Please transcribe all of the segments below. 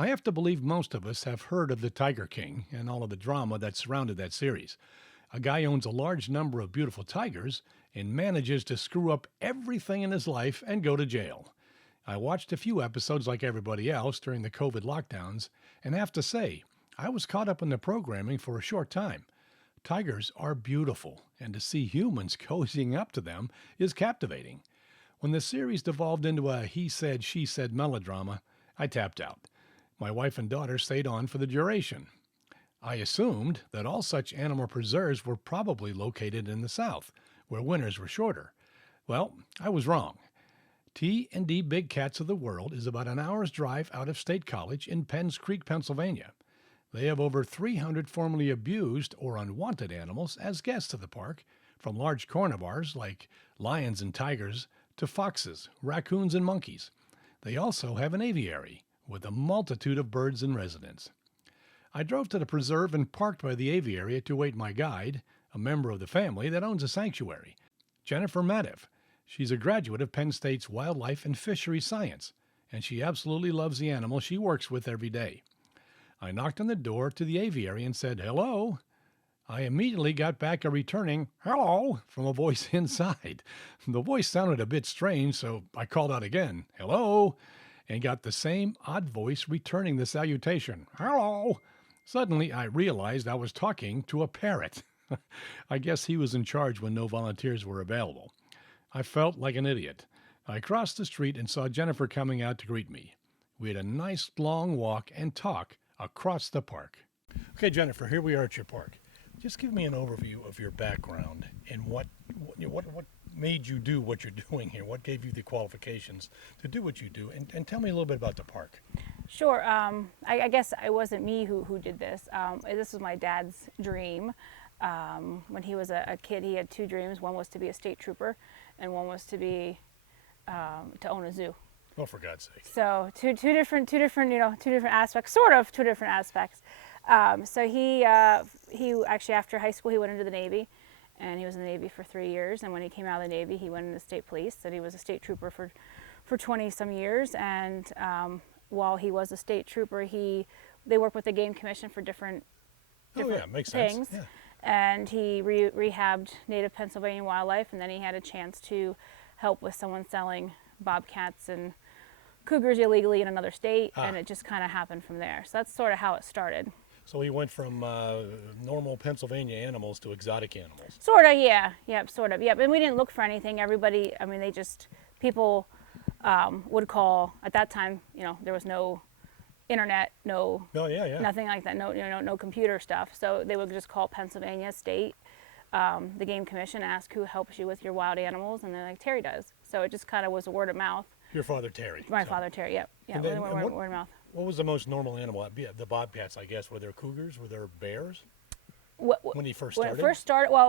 I have to believe most of us have heard of the Tiger King and all of the drama that surrounded that series. A guy owns a large number of beautiful tigers and manages to screw up everything in his life and go to jail. I watched a few episodes like everybody else during the COVID lockdowns and have to say, I was caught up in the programming for a short time. Tigers are beautiful, and to see humans cozying up to them is captivating. When the series devolved into a he said, she said melodrama, I tapped out. My wife and daughter stayed on for the duration. I assumed that all such animal preserves were probably located in the South, where winters were shorter. Well, I was wrong. T&D Big Cats of the World is about an hour's drive out of State College in Penn Creek, Pennsylvania. They have over 300 formerly abused or unwanted animals as guests of the park, from large carnivores like lions and tigers to foxes, raccoons, and monkeys. They also have an aviary with a multitude of birds in residence. I drove to the preserve and parked by the aviary to await my guide, a member of the family that owns a sanctuary, Jennifer Mattive. She's a graduate of Penn State's Wildlife and Fisheries Science, and she absolutely loves the animals she works with every day. I knocked on the door to the aviary and said, "Hello." I immediately got back a returning "hello" from a voice inside. The voice sounded a bit strange, so I called out again, "Hello," and got the same odd voice returning the salutation, "Hello." Suddenly, I realized I was talking to a parrot. I guess he was in charge when no volunteers were available. I felt like an idiot. I crossed the street and saw Jennifer coming out to greet me. We had a nice long walk and talk across the park. Okay, Jennifer, here we are at your park. Just give me an overview of your background and what made you do what you're doing here. What gave you the qualifications to do what you do? And tell me a little bit about the park. Sure. I guess it wasn't me who did this. This was my dad's dream. When he was a kid, he had two dreams. One was to be a state trooper, and one was to be to own a zoo. Oh, for God's sake! So two different aspects, sort of two different aspects. So he actually, after high school, he went into the Navy, and he was in the Navy for 3 years. And when he came out of the Navy, he went into state police, and he was a state trooper for 20 some years. And while he was a state trooper, they worked with the Game Commission for different makes things. sense. Yeah. And he rehabbed native Pennsylvania wildlife, and then he had a chance to help with someone selling bobcats and cougars illegally in another state, and it just kind of happened from there. So that's sort of how it started. So he went from normal Pennsylvania animals to exotic animals. Sort of, yeah. Yep, sort of. Yep. And we didn't look for anything. Everybody, I mean, people would call. At that time, there was no internet, nothing like that, no computer stuff. So they would just call Pennsylvania State, the Game Commission, ask who helps you with your wild animals, and they're like, Terry does. So it just kind of was a word of mouth. Your father, Terry. My father, Terry, yep. Yeah, word of mouth. What was the most normal animal? The bobcats, I guess. Were there cougars? Were there bears? When he first started? When it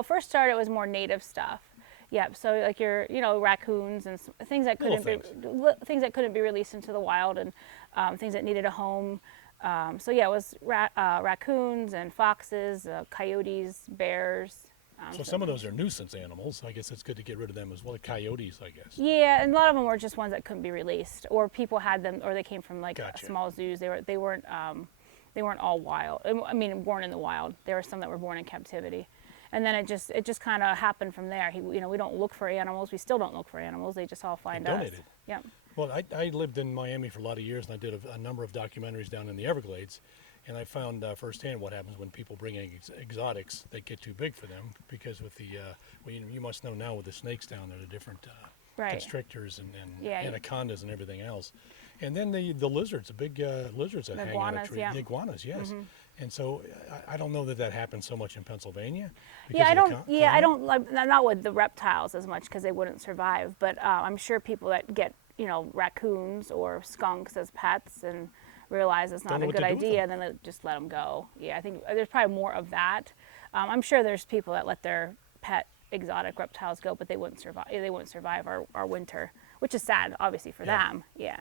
first started, it was more native stuff. Yep. So like your, raccoons and things that couldn't be released into the wild, and things that needed a home. So yeah, it was raccoons and foxes, coyotes, bears. So some of those are nuisance animals. I guess it's good to get rid of them as well. Coyotes, I guess. Yeah, and a lot of them were just ones that couldn't be released, or people had them, or they came from Gotcha. small zoos. They weren't all wild. I mean, born in the wild. There were some that were born in captivity, and then it just kind of happened from there. We don't look for animals. We still don't look for animals. They just all find us. Donated. Yeah. Well, I lived in Miami for a lot of years, and I did a number of documentaries down in the Everglades. And I found firsthand what happens when people bring in exotics. They get too big for them because with the, you must know now with the snakes down there, the different constrictors and anacondas and everything else. And then the lizards, the big lizards that hang out of trees. Yeah. The iguanas, yes. Mm-hmm. And so I don't know that happens so much in Pennsylvania. I don't not with the reptiles as much because they wouldn't survive. But I'm sure people that get, raccoons or skunks as pets and realize it's not a good idea, and then they just let them go. Yeah, I think there's probably more of that. I'm sure there's people that let their pet exotic reptiles go, but they wouldn't survive. They wouldn't survive our winter, which is sad, obviously, for them. Yeah.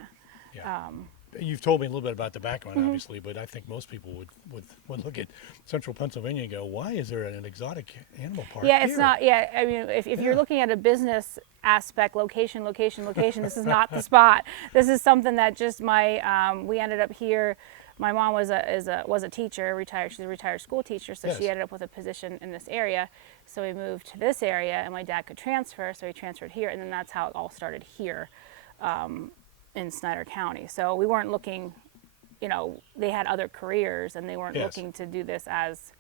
you've told me a little bit about the background, obviously, but I think most people would look at central Pennsylvania and go, why is there an exotic animal park Yeah, it's here? not, yeah, I mean, if you're looking at a business aspect, location, this is not the spot. This is something that just we ended up here. My mom was a teacher, retired. She's a retired school teacher, so she ended up with a position in this area. So we moved to this area, and my dad could transfer, so he transferred here, and then that's how it all started here in Snyder County. So we weren't looking, they had other careers, and they weren't looking to do this as,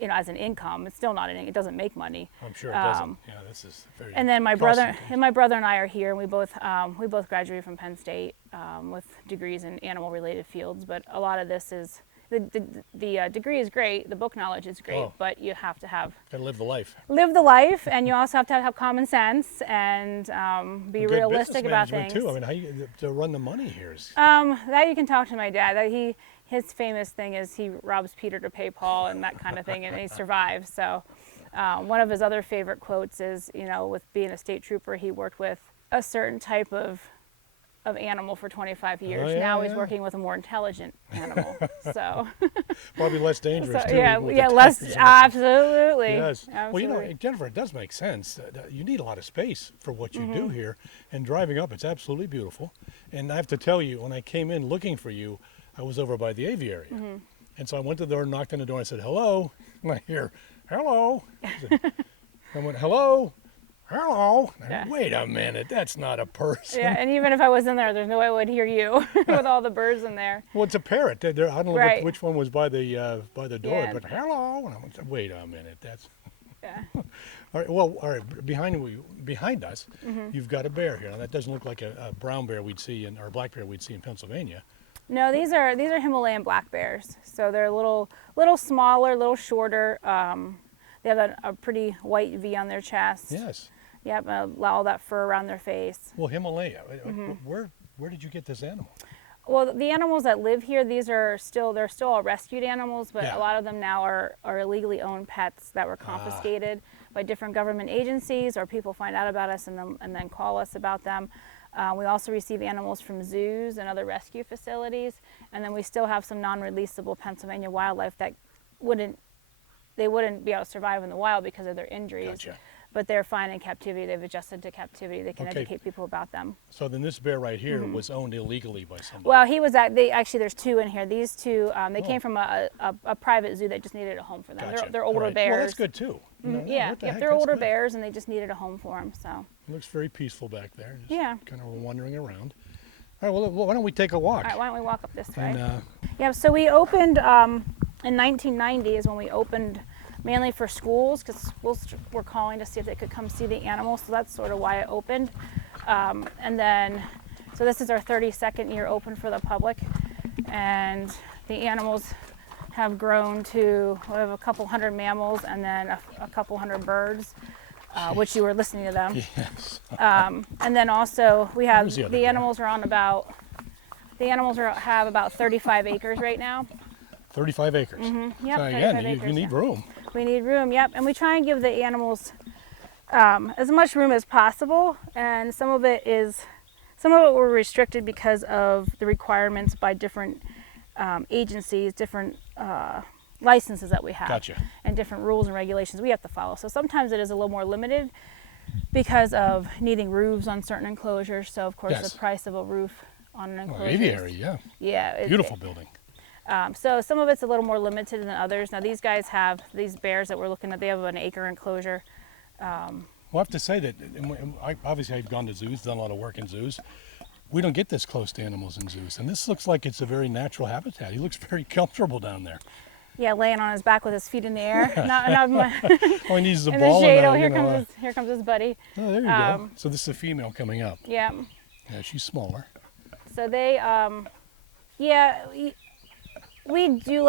as an income. It's still not it doesn't make money. I'm sure it doesn't. Yeah, this is very. And then my brother and I are here, and we both graduated from Penn State with degrees in animal-related fields. But a lot of this is the degree is great, the book knowledge is great, but you have to gotta live the life. Live the life, and you also have to have common sense and be realistic about things too. I mean, how you to run the money here is. That you can talk to my dad. His famous thing is he robs Peter to pay Paul and that kind of thing, and he survives. So one of his other favorite quotes is, with being a state trooper, he worked with a certain type of animal for 25 years. Now he's working with a more intelligent animal. So probably less dangerous too. Yeah, less, absolutely. Yes. Absolutely. Well, Jennifer, it does make sense. You need a lot of space for what you do here, and driving up, it's absolutely beautiful. And I have to tell you, when I came in looking for you, I was over by the aviary. And so I went to the door, knocked on the door, and I said, hello. And I hear, hello. I went, hello. Hello. Yeah. Wait a minute, that's not a person. Yeah, and even if I was in there, there's no way I would hear you with all the birds in there. Well, it's a parrot. I don't know which one was by the door, but hello. And I went, wait a minute, that's. Yeah. All right. Behind us, you've got a bear here. Now that doesn't look like a brown bear we'd see or a black bear we'd see in Pennsylvania. No, these are Himalayan black bears. So they're a little smaller, a little shorter. They have a pretty white V on their chest. Yes. Yep, all that fur around their face. Well, Himalaya. Where did you get this animal? Well, the animals that live here, they're still all rescued animals, but a lot of them now are illegally owned pets that were confiscated by different government agencies, or people find out about us and then call us about them. We also receive animals from zoos and other rescue facilities, and then we still have some non-releasable Pennsylvania wildlife that wouldn't be able to survive in the wild because of their injuries. Gotcha. But they're fine in captivity. They've adjusted to captivity. They can educate people about them. So then this bear right here was owned illegally by somebody. Well, actually there's two in here. These two, they came from a private zoo that just needed a home for them. Gotcha. They're older bears. Well, that's good too. They're older bears, and they just needed a home for them. So it looks very peaceful back there. Just kind of wandering around. All right, well, why don't we take a walk? All right, why don't we walk up this way? And, so we opened in 1990 is when we opened, mainly for schools, because schools were calling to see if they could come see the animals. So that's sort of why it opened. And then, so this is our 32nd year open for the public, and the animals have grown to, we have a couple hundred mammals and then a couple hundred birds, which you were listening to them. Yes. And then also we have, the animals are on about, have about 35 acres right now. 35 acres. Yep, so again, 35 acres, you need room. We need room, yep. And we try and give the animals as much room as possible. And some of it were restricted because of the requirements by different agencies, different licenses that we have. Gotcha. And different rules and regulations we have to follow. So sometimes it is a little more limited because of needing roofs on certain enclosures. So of course the price of a roof on an enclosure. Aviary, yeah. Yeah. Beautiful building. So some of it's a little more limited than others. Now these guys have, these bears that we're looking at, they have an acre enclosure. Well, I have to say that, obviously I've gone to zoos, done a lot of work in zoos. We don't get this close to animals in zoos, and this looks like it's a very natural habitat. He looks very comfortable down there. Yeah, laying on his back with his feet in the air. All he needs is a in ball. The shade. Here comes his buddy. Oh, there you go. So this is a female coming up. Yeah. Yeah, she's smaller. So they, we do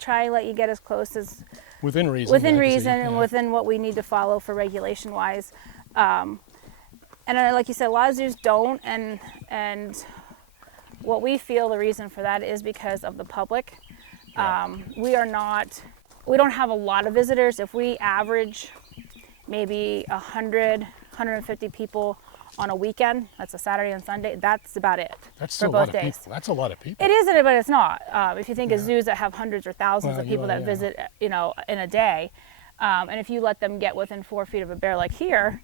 try to let you get as close as within reason. Within reason, and within what we need to follow for regulation wise. And like you said, a lot of zoos don't, and what we feel the reason for that is because of the public. We don't have a lot of visitors. If we average maybe 100, 150 people on a weekend, that's a Saturday and Sunday, that's about it. That's for still a lot both of days. people. That's a lot of people. It isn't, but it's not. If you think of zoos that have hundreds or thousands of people that visit, in a day, and if you let them get within 4 feet of a bear like here,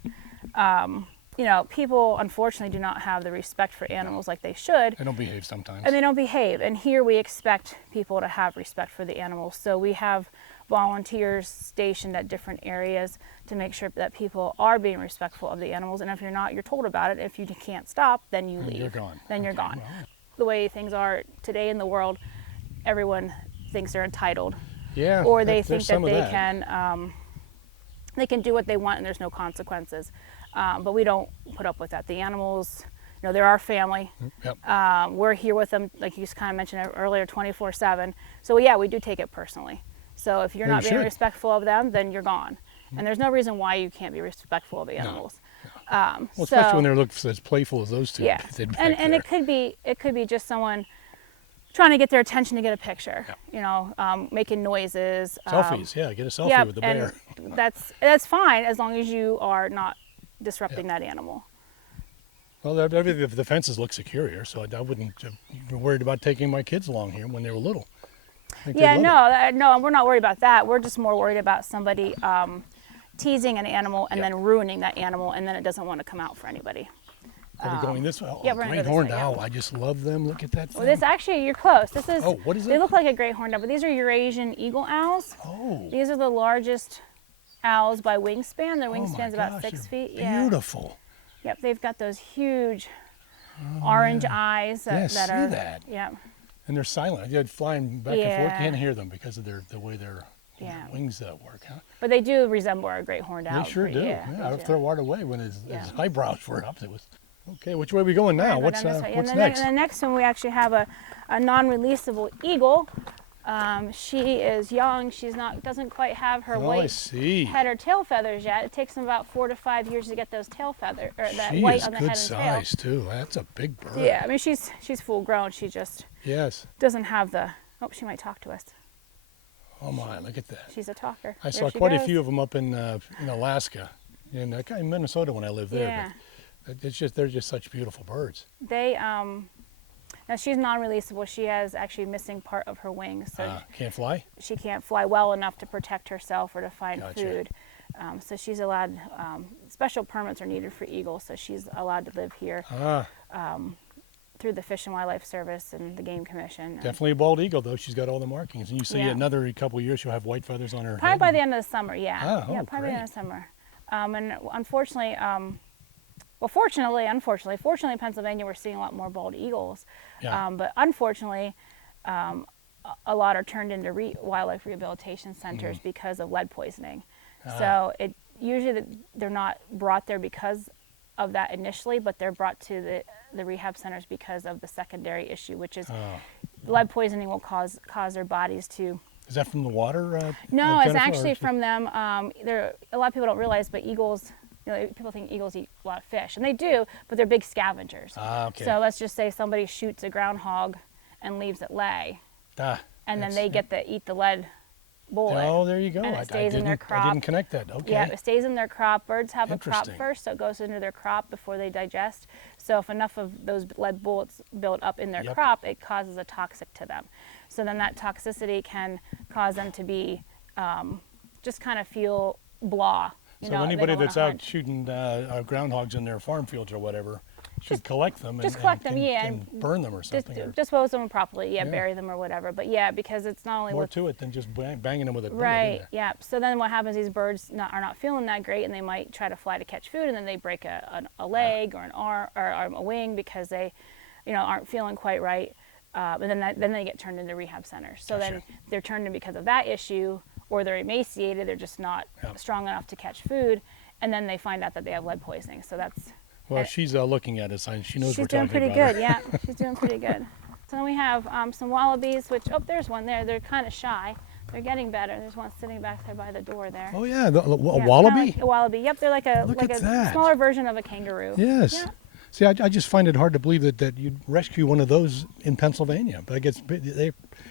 people unfortunately do not have the respect for animals like they should. They don't behave sometimes. And they don't behave. And here we expect people to have respect for the animals. So we have volunteers stationed at different areas to make sure that people are being respectful of the animals. And if you're not, you're told about it. If you can't stop, then you leave. You're gone. Then you're gone. Well. The way things are today in the world, everyone thinks they're entitled. Yeah. Or they think that they can do what they want and there's no consequences. But we don't put up with that. The animals, they're our family. Yep. We're here with them, like you just kind of mentioned earlier, 24/7. So yeah, we do take it personally. So if you're not being respectful of them, then you're gone. And there's no reason why you can't be respectful of the animals. Well, especially when they're looking as playful as those two. Yeah, and it could be just someone trying to get their attention to get a picture. Making noises. Selfies, get a selfie with the bear. And that's fine as long as you are not disrupting that animal. Well, the fences look secure here, so I wouldn't be worried about taking my kids along here when they were little. No, we're not worried about that. We're just more worried about somebody teasing an animal and then ruining that animal, and then it doesn't want to come out for anybody. Are we going this way? Yeah, we're going to go great horned this way, owl. I just love them. Look at that thing. Well, this actually, you're close. This is. Oh, what is it? They look like a great horned owl, but these are Eurasian eagle owls. Oh. These are the largest owls by wingspan. Their wingspan's about 6 feet. Beautiful. Yep, they've got those huge orange eyes that are. That. Yep. And they're silent. You're flying back and forth. You can't hear them because of the way their wings work, huh? But they do resemble our great horned owl. They sure do. Yeah, I'd throw Art away when his eyebrows were up. It was okay. Which way are we going now? What's next? And the next one we actually have a non-releasable eagle. She is young. Doesn't quite have her white head or tail feathers yet. It takes them about 4 to 5 years to get those tail feathers or that white on the head and tail. She is good size too. That's a big bird. Yeah, I mean she's full grown. She just doesn't have the. Oh, she might talk to us. Oh my, look at that. She's a talker. I saw quite a few of them up in Alaska, in Minnesota when I lived there. Yeah. But they're just such beautiful birds. They now she's non-releasable. She has actually missing part of her wing, so can't fly. She can't fly well enough to protect herself or to find food. So she's allowed. Special permits are needed for eagles, so she's allowed to live here through the Fish and Wildlife Service and the Game Commission. Definitely a bald eagle, though. She's got all the markings, and you see another couple of years she'll have white feathers on her head. Probably by the end of the summer, probably by the end of summer. And unfortunately. Fortunately, in Pennsylvania, we're seeing a lot more bald eagles. Yeah. But unfortunately, a lot are turned into wildlife rehabilitation centers because of lead poisoning. So usually they're not brought there because of that initially, but they're brought to the rehab centers because of the secondary issue, which is lead poisoning will cause their bodies to. Is that from the water? No, it's actually from them. A lot of people don't realize, but eagles. People think eagles eat a lot of fish, and they do, but they're big scavengers. Okay. So let's just say somebody shoots a groundhog and leaves it lay, and then they get to eat the lead bullet. Oh, there you go. And it stays in their crop. I didn't connect that. Okay. Yeah, it stays in their crop. Birds have a crop first, so it goes into their crop before they digest. So if enough of those lead bullets build up in their crop, it causes a toxic to them. So then that toxicity can cause them to be just kind of feel blah. So anybody that's out shooting groundhogs in their farm fields or whatever should collect them and burn them or something. Dispose them properly, bury them or whatever. But because it's not only more to it than just banging them with a bullet. Right, So then what happens, these birds are not feeling that great, and they might try to fly to catch food, and then they break a leg or an arm or a wing because they aren't feeling quite right. And then they get turned into rehab centers. So then they're turned in because of that issue, or they're emaciated, they're just not strong enough to catch food, and then they find out that they have lead poisoning. So that's. Well, she's looking at us, and she knows we're talking about her. She's doing pretty good, yeah. She's doing pretty good. So then we have some wallabies, which, there's one there. They're kind of shy. They're getting better. There's one sitting back there by the door there. Oh, yeah, a wallaby? Like a wallaby, yep. They're like a smaller version of a kangaroo. Yes. Yeah. See, I just find it hard to believe that you'd rescue one of those in Pennsylvania. But I guess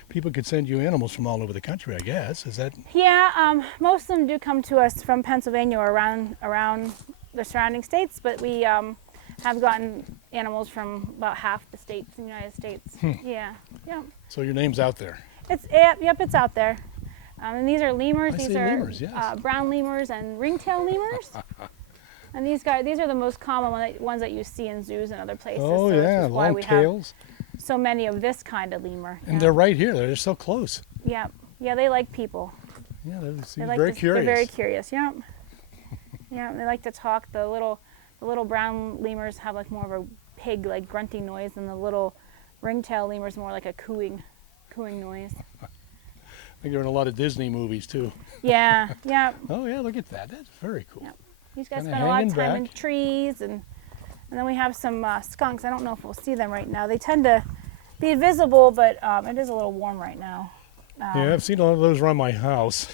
people could send you animals from all over the country, I guess. Is that? Yeah, most of them do come to us from Pennsylvania or around the surrounding states. But we have gotten animals from about half the states in the United States. Yeah, yeah. So your name's out there. Yep, it's out there. And these are lemurs. I These see are lemurs, yes. brown lemurs and ringtail lemurs. And these are the most common ones that you see in zoos and other places. Oh, so yeah, it's why long we tails. have so many of this kind of lemur. And they're right here. They're so close. Yeah, yeah, they like people. Yeah, They they're like very curious. They're very curious. Yeah, yeah. They like to talk. The little brown lemurs have like more of a pig like grunting noise, and the little ringtail lemurs more like a cooing noise. I think they're in a lot of Disney movies too. Yeah, yeah. Oh yeah, look at that. That's very cool. Yeah. These guys Kinda spend a lot of hanging time in back. trees, and then we have some skunks. I don't know if we'll see them right now. They tend to be visible, but it is a little warm right now. Yeah, I've seen a lot of those around my house.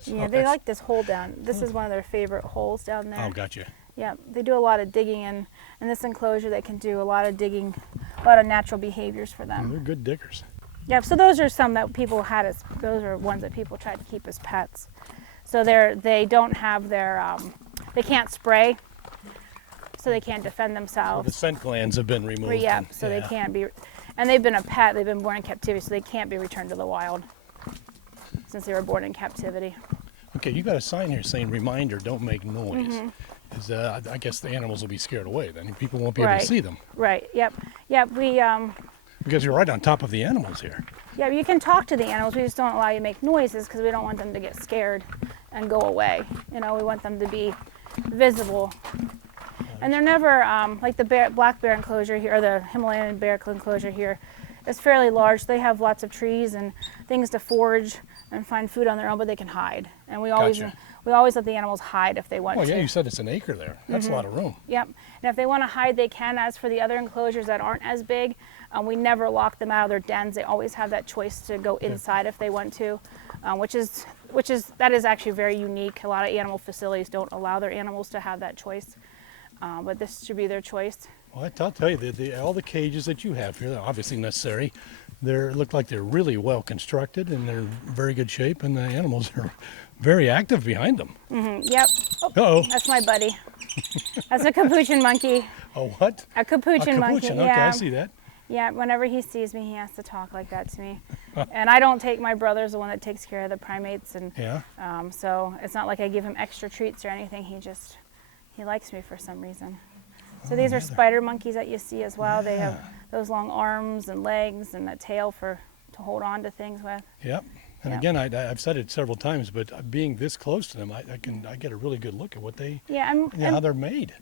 So Yeah, they like this hole down. This is one of their favorite holes down there. Oh, gotcha. Yeah, they do a lot of digging in this enclosure. They can do a lot of digging, a lot of natural behaviors for Yeah, them. they're good diggers. Yeah, so those are some that people had as, those are ones that people tried to keep as pets. So they don't have their, they can't spray, so they can't defend The themselves. scent glands have been removed. Yeah, and- so they yeah. can't be, and they've been a pet, they've been born in captivity, so they can't be returned to the wild since they were born in captivity. Okay, you got a sign here saying "Reminder: Don't make noise." Mm-hmm. 'Cause, I guess the animals will be scared away. Then people won't be able Right. to see them Right, yep, yep, because you're right on top of the animals here. yeah, you can talk to the animals, we just don't allow you to make noises because we don't want them to get scared and go away. You know, we want them to be visible. And they're never, like the black bear enclosure here, or the Himalayan bear enclosure here, is fairly large. They have lots of trees and things to forage and find food on their own, but they can hide. And we always Gotcha. let the animals hide if they want Oh to. yeah, you said it's an acre there. That's a lot of room. Yep. And if they want to hide, they can. As for the other enclosures that aren't as big, we never lock them out of their dens. They always have that choice to go inside if they want to, which is actually very unique. A lot of animal facilities don't allow their animals to have that choice, but this should be their choice. Well, I'll tell you, all the cages that you have here, they're obviously necessary. They look like they're really well constructed and they're in very good shape, and the animals are very active behind them. Yep. Oh, Uh-oh. that's my buddy. That's a capuchin monkey. Oh, what? A capuchin monkey. Okay, Yeah. I see that. Yeah, whenever he sees me, he has to talk like that to me. And I don't take, my brother's the one that takes care of the primates, and Yeah. so it's not like I give him extra treats or anything. He likes me for some reason. So these are spider monkeys that you see as well. They have those long arms and legs and a tail to hold on to things with. Yep. And Yeah. again, I've said it several times, but being this close to them, I get a really good look at what they, Yeah, how they're made.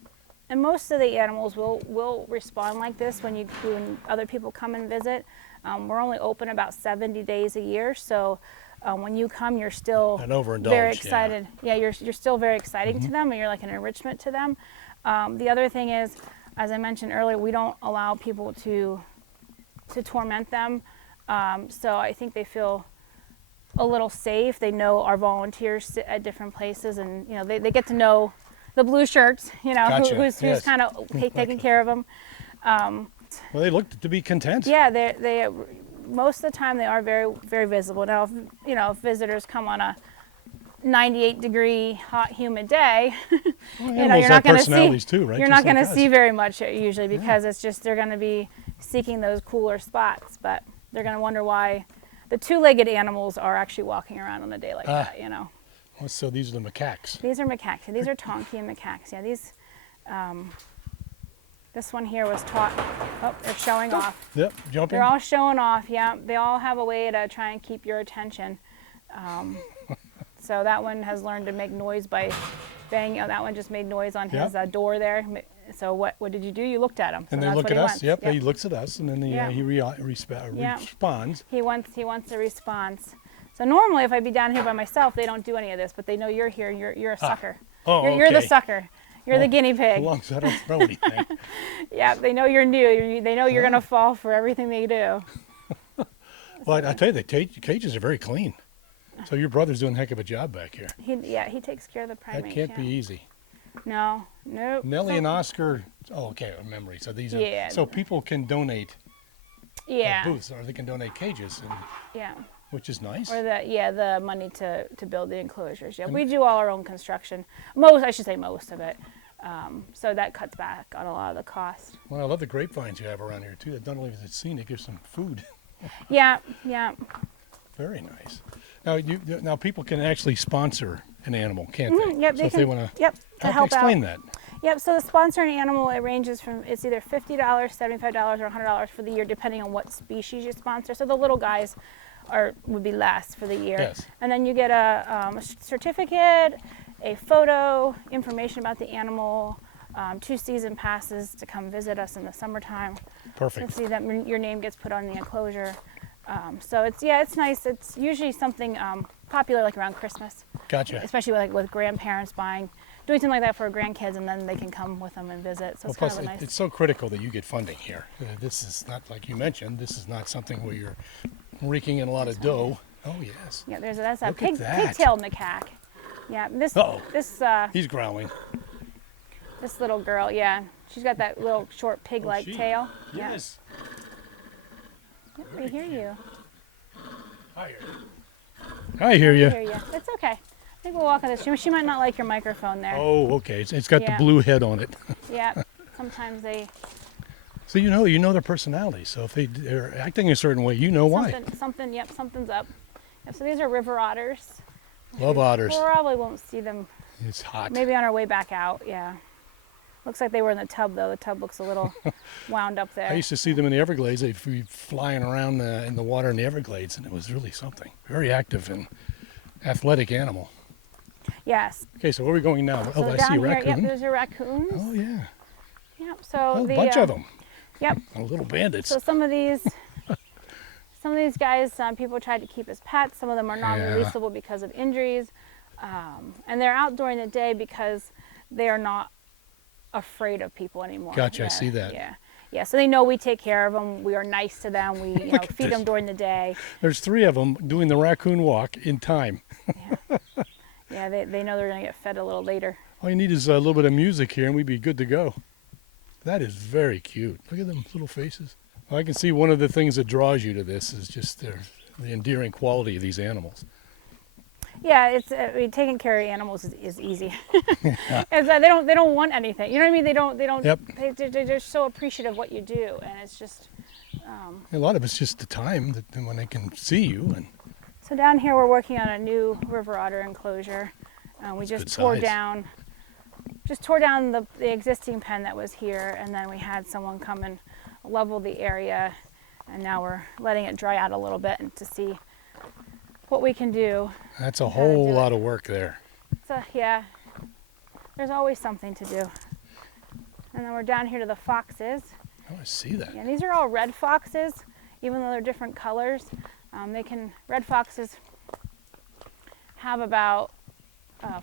and most of the animals will respond like this when other people come and visit. We're only open about 70 days a year, so when you come, you're still And overindulged, very yeah. excited. Yeah, you're still very exciting to them, and you're like an enrichment to them. The other thing is, as I mentioned earlier, we don't allow people to torment them, so I think they feel a little safe. They know our volunteers sit at different places, and you know they get to know the blue shirts, you know, Gotcha. who's Yes. kind of taking care of them. Well, they look to be content. Yeah, they most of the time they are very, very visible. Now, if visitors come on a 98-degree hot, humid day, Animals you're have not going to personalities see. too, right? You're Just not going to like us. see very much usually because it's just they're going to be seeking those cooler spots, but they're going to wonder why the two-legged animals are actually walking around on a day like that. You know. Well, so these are the macaques. These are macaques. These are tonky and macaques. Yeah, these. This one here was taught. Oh, they're showing off. Yep, jumping. They're all showing off. Yeah, they all have a way to try and keep your attention. So that one has learned to make noise by banging. That one just made noise on his door there. So what did you do? You looked at him. So And they that's look what at he us. wants. Yep, he looks at us, and then Yeah. he Yeah. responds. He wants a response. So normally, if I'd be down here by myself, they don't do any of this. But they know you're here. And you're a sucker. Oh, You're the okay. sucker. You're the guinea pig. As long as I don't throw anything. Yeah, they know you're new. They know you're gonna fall for everything they do. Well, I tell you, the cages are very clean. So your brother's doing a heck of a job back here. He takes care of the primates. That can't be easy. No, nope. Nellie and Oscar. Oh, okay, memory. So these are. Yeah. So people can donate Yeah, booths, or they can donate cages, yeah. which is nice. Or the money to build the enclosures. Yeah, we do all our own construction. Most of it. So that cuts back on a lot of the cost. Well, I love the grapevines you have around here too. That not only is it scenic, there's some food. Yeah, yeah. Very nice. Now people can actually sponsor an animal, can't they? Yep, so if they want to. Yep, to help explain that. Yep. So the sponsor an animal, it ranges from it's either $50, $75, or $100 for the year, depending on what species you sponsor. So the little guys would be less for the year. Yes. And then you get a certificate, a photo, information about the animal, 2 season passes to come visit us in the summertime. Perfect. To see that your name gets put on the enclosure. So it's nice. It's usually something popular like around Christmas. Gotcha. Especially with grandparents doing something like that for grandkids, and then they can come with them and visit. So it's kind of nice. It's so critical that you get funding here. This is not, like you mentioned, this is not something where you're raking in a lot of dough. Oh yes. Yeah, that's a Look at that. pigtailed macaque. Yeah, this he's growling. This little girl, yeah, she's got that little short pig-like tail. Yes. Yeah. Yep, we hear you. I hear you. It's okay. I think we'll walk on this. She might not like your microphone there. Oh, okay. It's got the blue head on it. Yeah. Sometimes they. So you know their personality. So if they're acting a certain way, you know why. Something's up. Yep, so these are river otters. Love otters. We probably won't see them. It's hot. Maybe on our way back out. Yeah. Looks like they were in the tub though. The tub looks a little wound up there. I used to see them in the Everglades. They'd be flying around in the water in the Everglades, and it was really something. Very active and athletic animal. Yes. Okay, so where are we going now? So I see a raccoon. Yep, there's a raccoon. Oh yeah. Yep. So a bunch of them. Yep. Little bandits. So some of these guys, people tried to keep as pets. Some of them are non-releasable because of injuries, and they're out during the day because they are not afraid of people anymore. Gotcha. Yeah, I see that. Yeah. So they know we take care of them. We are nice to them. We feed them during the day. There's 3 of them doing the raccoon walk in time. Yeah, they know they're going to get fed a little later. All you need is a little bit of music here and we'd be good to go. That is very cute. Look at them little faces. Well, I can see one of the things that draws you to this is just the endearing quality of these animals. Yeah, it's taking care of animals is easy. They don't want anything. You know what I mean? They don't. Yep. They're just so appreciative of what you do, and it's just. A lot of it's just the time that when they can see you. And so down here we're working on a new river otter enclosure. We just tore down the existing pen that was here, and then we had someone come and level the area, and now we're letting it dry out a little bit and to see what we can do. That's a whole lot of work there. So yeah, there's always something to do. And then we're down here to the foxes. Oh, I see that. Yeah, these are all red foxes, even though they're different colors. Red foxes have about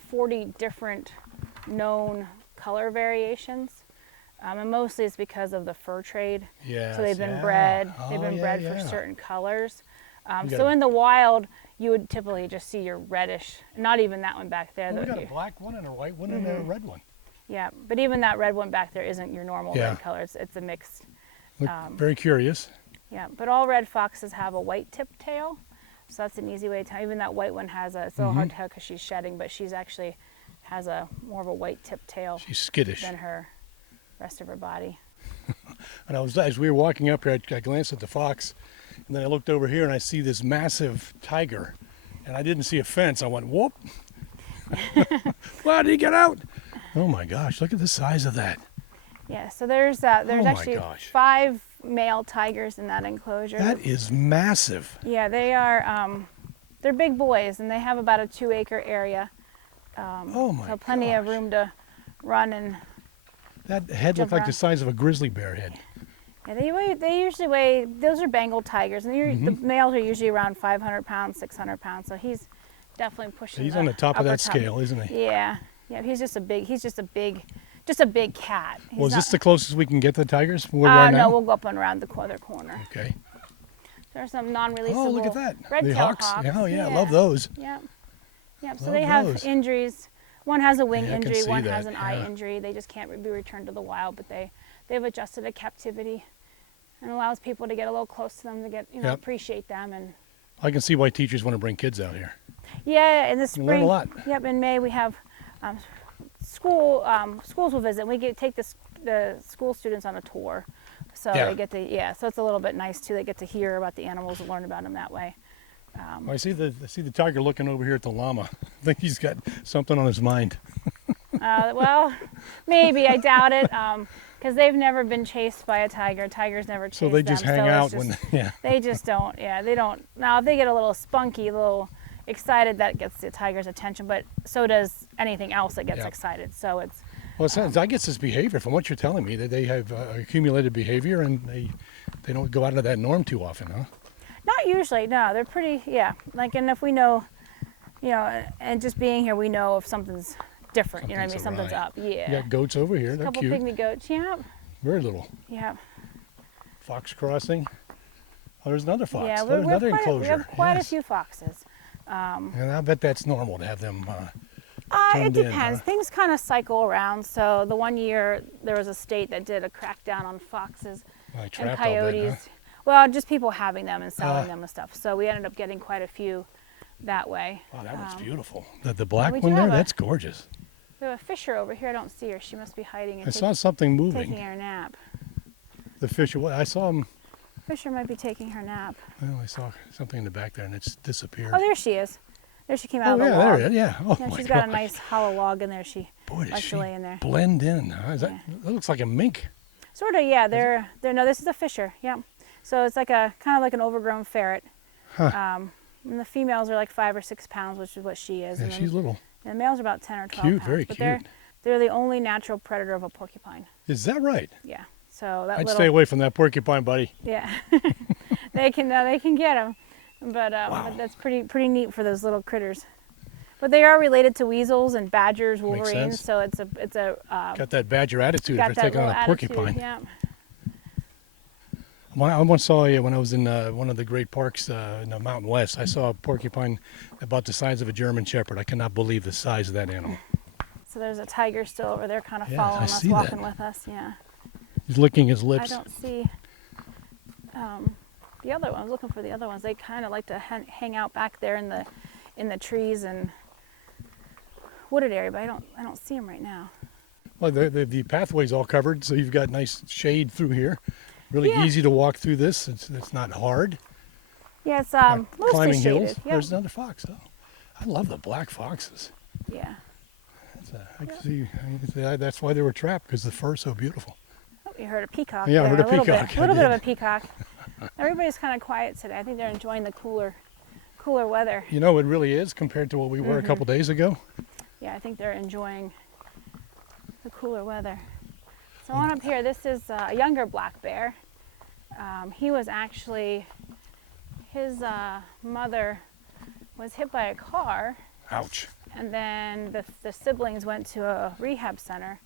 40 different known color variations. And mostly it's because of the fur trade. Yeah. So they've been bred. They've been bred for certain colors. So in the wild, you would typically just see your reddish. Not even that one back there. Well, we got a black one and a white one and a red one. Yeah, but even that red one back there isn't your normal red color. It's a mixed. Very curious. Yeah, but all red foxes have a white tip tail, so that's an easy way to tell. Even that white one has it's a little hard to tell because she's shedding, but she's actually has more of a white tip tail. She's skittish than her rest of her body. And as we were walking up here, I glanced at the fox, and then I looked over here and I see this massive tiger, and I didn't see a fence. I went, whoop! Well, did he get out? Oh my gosh! Look at the size of that. Yeah, so there's actually 5 male tigers in that enclosure. That is massive. Yeah, they are. They're big boys, and they have about a 2-acre area. So plenty of room to run and. That head looked like the size of a grizzly bear head. Yeah, they usually weigh. Those are Bengal tigers, and the males are usually around 500 pounds, 600 pounds. So he's definitely pushing. He's on the top of that scale, isn't he? Yeah. He's just a big cat. Well, is this the closest we can get to the tigers? Right now? No, we'll go up and around the other corner. Okay. There's some non-releasable. Oh, look at that! Red-tailed hawks. Oh yeah, I love those. Yeah. So they have injuries. One has a wing injury, one that. has an eye injury. They just can't be returned to the wild, but they've adjusted to captivity, and allows people to get a little close to them to get appreciate them. And I can see why teachers want to bring kids out here. yeah, in the spring. You learn a lot. Yep, in May we have schools will visit. We take the school students on a tour, so Yeah. they get to so it's a little bit nice too. They get to hear about the animals and learn about them that way. I see the tiger looking over here at the llama. I think he's got something on his mind. Well, maybe, I doubt it, because they've never been chased by a tiger. Tigers never chase them. So they just hang out when, yeah. They just don't, they don't. Now, if they get a little spunky, a little excited, that gets the tiger's attention, but so does anything else that gets excited. So it's... Well, I guess it's behavior, from what you're telling me, that they have accumulated behavior and they don't go out of that norm too often, huh? Not usually, no. They're pretty, and if we know, and just being here, we know if something's different, you know what I mean? Something's up, yeah. You got goats over here, they're cute. A couple pygmy goats, yeah. Very little. Yeah. Fox crossing. Oh, there's another fox. Yeah, There's another enclosure. We have quite a few foxes. And I bet that's normal to have them it depends. in, huh? Things kind of cycle around. So the one year there was a state that did a crackdown on foxes and coyotes. Huh? Well, just people having them and selling them and stuff. So we ended up getting quite a few that way. Oh, that one's beautiful. The black we one do there, have that's gorgeous. We have a fisher over here. I don't see her. She must be hiding and I saw something moving. taking her nap. The fisher, I saw him. Fisher might be taking her nap. Well, I saw something in the back there and it's disappeared. Oh, there she is. There she came out of the yeah, log. there it is. Yeah. Oh, Yeah, my she's God. got a nice hollow log in there. She Boy, likes to lay in there. Blend in, huh? That looks like a mink. Sort of, yeah. No, this is a fisher. Yeah. So it's like kind of like an overgrown ferret. Huh. And the females are like 5 or 6 pounds, which is what she is. Yeah, and she's little. And the males are about 10 or 12 Cute, pounds. very but cute. They're the only natural predator of a porcupine. Is that right? Yeah. So that I'd stay away from that porcupine, buddy. Yeah. they can get them, but that's pretty neat for those little critters. But they are related to weasels and badgers, wolverines. So it's a got that badger attitude got for taking on a attitude, porcupine. Yeah. I once saw when I was in one of the great parks in the Mountain West. I saw a porcupine about the size of a German Shepherd. I cannot believe the size of that animal. So there's a tiger still over there, kind of Yeah, following I us, see walking that. with us. Yeah. He's licking his I lips. don't see the other ones. Looking for the other ones. They kind of like to hang out back there in the trees and wooded area, but I don't see them right now. Well, the pathway's all covered, so you've got nice shade through here. Really easy to walk through this. It's not hard. Yeah, it's mostly climbing shaded. hills. Yep. There's another fox. Oh, I love the black foxes. Yeah. I can see. That's why they were trapped, because the fur's so beautiful. Oh, you heard a peacock. Yeah, I there, heard a peacock. A little bit of a peacock. Everybody's kind of quiet today. I think they're enjoying the cooler weather. You know, it really is compared to what we were a couple days ago. Yeah, I think they're enjoying the cooler weather. So on up here, this is a younger black bear. He was actually, his mother was hit by a car. Ouch. And then the siblings went to a rehab center,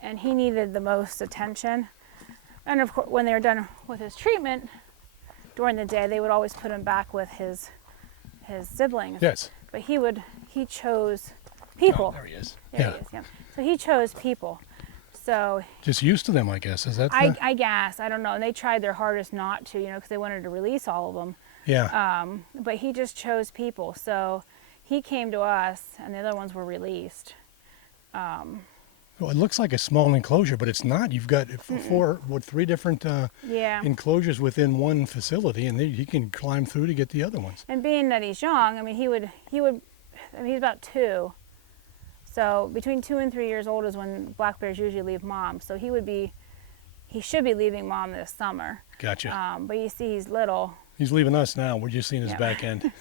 and he needed the most attention. And of course, when they were done with his treatment during the day, they would always put him back with his siblings. Yes. But he chose people. Oh, there he is. There he is, yeah. So he chose people. So Just used to them, I guess. Is that? I guess, I don't know. And they tried their hardest not to, because they wanted to release all of them. Yeah. But he just chose people. So he came to us, and the other ones were released. Well, it looks like a small enclosure, but it's not. You've got three different enclosures within one facility, and he can climb through to get the other ones. And being that he's young, I mean, he's about 2. So between 2 and 3 years old is when black bears usually leave mom. So he should be leaving mom this summer. Gotcha. But you see, he's little. He's leaving us now. We're just seeing his back end.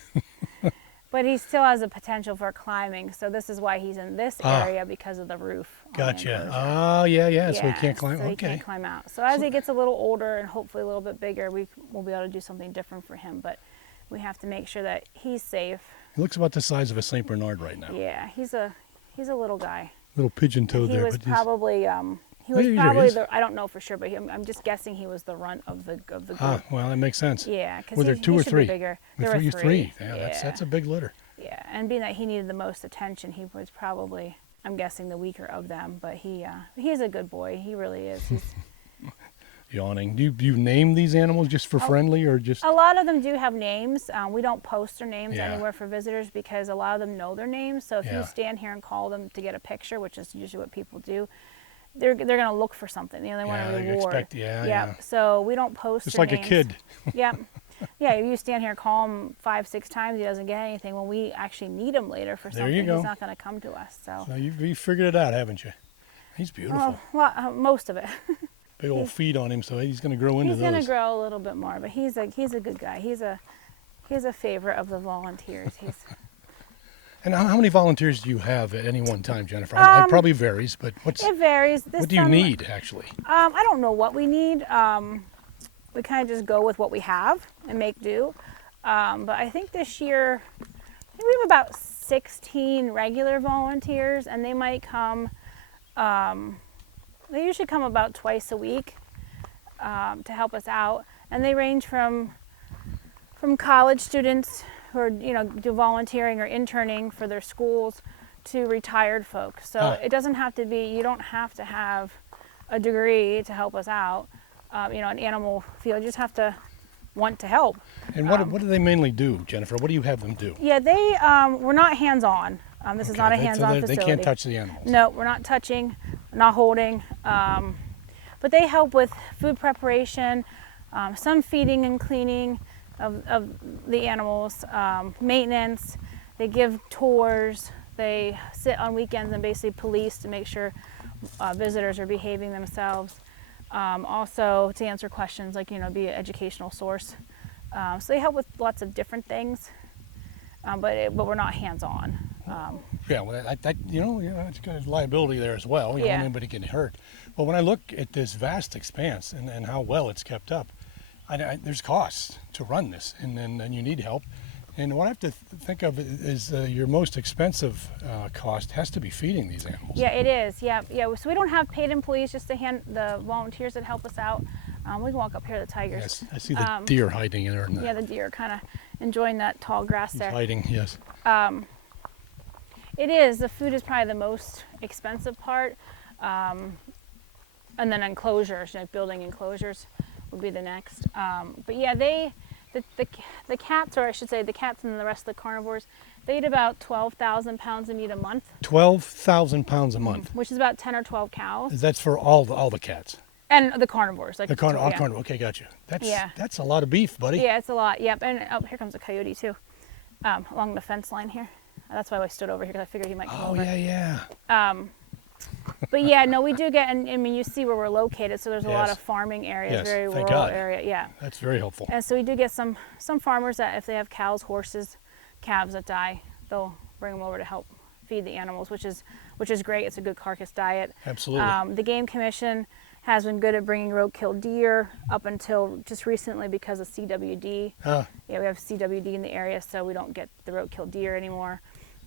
But he still has a potential for climbing. So this is why he's in this area, because of the roof. Gotcha. Oh, yeah. So he can't climb. So Okay. he can't climb out. So as he gets a little older and hopefully a little bit bigger, we'll be able to do something different for him. But we have to make sure that he's safe. He looks about the size of a St. Bernard right now. Yeah, he's a little guy. Little pigeon-toed there. He was probably I don't know for sure, but I'm just guessing he was the runt of the group. Ah, well, that makes sense. Yeah, because Were there 2 or 3? Bigger. There were 3. Yeah, that's a big litter. Yeah, and being that he needed the most attention, he was probably, I'm guessing, the weaker of them. But he's a good boy. He really is. Yawning. Do you name these animals just for friendly or just? A lot of them do have names. We don't post their names Yeah. anywhere for visitors because a lot of them know their names. So if Yeah. you stand here and call them to get a picture, which is usually what people do, they're going to look for something. They want a reward. Yeah. So we don't post Just their like names. a kid. Yep. Yeah, if you stand here and call him 5-6 times, he doesn't get anything. When we actually need him later for There you something, go. he's not going to come to us. So You figured it out, haven't you? He's beautiful. well, most of it. Big old feet on him, so he's going to grow into He's those. going to grow a little bit more, but he's a good guy. He's a favorite of the volunteers. And how many volunteers do you have at any one time, Jennifer? It probably varies, but it varies. what do you need, actually? I don't know what we need. We kind of just go with what we have and make do. But I think this year, we have about 16 regular volunteers, and they might come. They usually come about twice a week to help us out, and they range from college students who are do volunteering or interning for their schools to retired folks. So it doesn't have to be. You don't have to have a degree to help us out. An animal field. You just have to want to help. And what do they mainly do, Jennifer? What do you have them do? Yeah, we're not hands-on. This is not a hands-on facility. They can't touch the animals. No, we're not touching, not holding. But they help with food preparation, some feeding and cleaning of the animals, maintenance. They give tours. They sit on weekends and basically police to make sure visitors are behaving themselves. Also to answer questions, like be an educational source. So they help with lots of different things, but we're not hands-on. Yeah, well, it's got a liability there as well. Anybody can hurt. But when I look at this vast expanse and how well it's kept up, there's costs to run this, and then you need help. And what I have to think of is your most expensive cost has to be feeding these animals. Yeah, it is. Yeah. So we don't have paid employees, just the volunteers that help us out. We can walk up here to the tigers. Yes, I see the deer hiding in there. Yeah, the deer kind of enjoying that tall grass there. Hiding, yes. It is. The food is probably the most expensive part. And then enclosures, building enclosures would be the next. But yeah, the cats, or I should say the cats and the rest of the carnivores, they eat about 12,000 pounds of meat a month. 12,000 pounds a month? Which is about 10 or 12 cows. That's for all the cats? And the carnivores. All carnivores, okay, got you. That's a lot of beef, buddy. Yeah, it's a lot, yep. And here comes a coyote too, along the fence line here. That's why I stood over here, because I figured he might come over. Oh, yeah. But yeah, no, we do get, and you see where we're located, so there's a lot of farming areas, very rural area, yeah. That's very helpful. And so we do get some farmers that if they have cows, horses, calves that die, they'll bring them over to help feed the animals, which is great. It's a good carcass diet. Absolutely. The Game Commission has been good at bringing roadkill deer up until just recently because of CWD. Yeah, we have CWD in the area, so we don't get the roadkill deer anymore.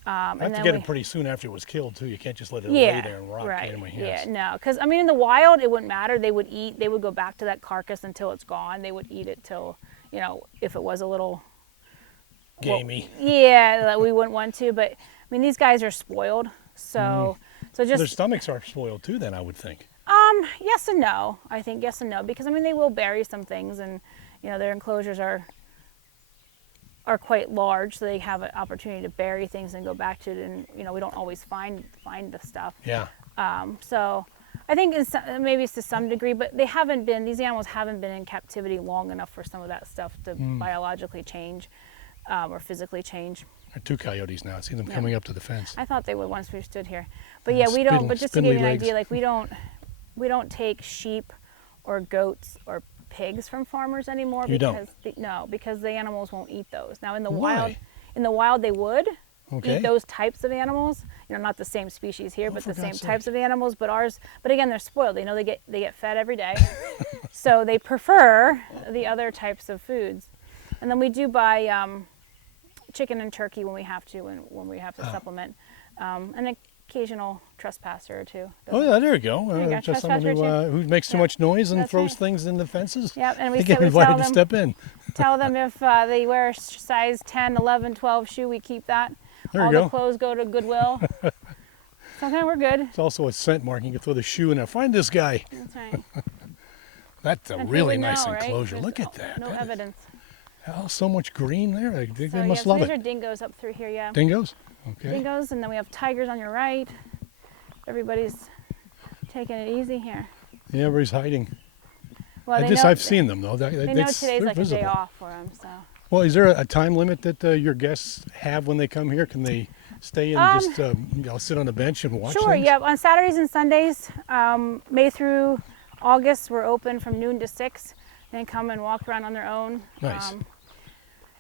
I have to get it pretty soon after it was killed, too. You can't just let it lay there and rot. Right. Anyway, yes. Yeah, no, because in the wild it wouldn't matter. They would go back to that carcass until it's gone. They would eat it till, if it was a little gamey. That we wouldn't want to. But these guys are spoiled, so just their stomachs are spoiled too. Then I would think. Yes and no. I think yes and no, because they will bury some things, and their enclosures are quite large, so they have an opportunity to bury things and go back to it, and we don't always find the stuff. Yeah. So I think maybe it's to some degree, but these animals haven't been in captivity long enough for some of that stuff to biologically change or physically change. There are two coyotes now. I see them coming up to the fence. I thought they would once we stood here, but yeah, we don't. But just to give you an idea, like we don't take sheep or goats or pigs from farmers anymore. Because the animals won't eat those. Now in the wild they would eat those types of animals. Not the same species here, but the same types of animals. But again, they're spoiled. They get fed every day, so they prefer the other types of foods. And then we do buy chicken and turkey when we have to, and when we have to supplement, and occasional trespasser or two. Oh yeah, there you go. Just someone who makes too much noise and throws things in the fences. Yep, and we get invited to step in. Tell them if they wear a size 10, 11, 12 shoe, we keep that. There All you go. the clothes go to Goodwill. So we're good. It's also a scent mark. You can throw the shoe in there. Find this guy. That's right. That's a And who really would nice know, right? enclosure. There's Look at that. No evidence. Oh, so much green there. They So, must so love these it. are dingoes up through here, yeah. Dingoes? Okay. Dingoes, and then we have tigers on your right. Everybody's taking it easy here. Yeah, everybody's hiding. Well, I've seen them though. They know today's like visible. a day off for them, so. Well, is there a time limit that your guests have when they come here? Can they stay and just sit on a bench and watch Sure, things? yeah. On Saturdays and Sundays, May through August, we're open from noon to 6. They can come and walk around on their own. Nice.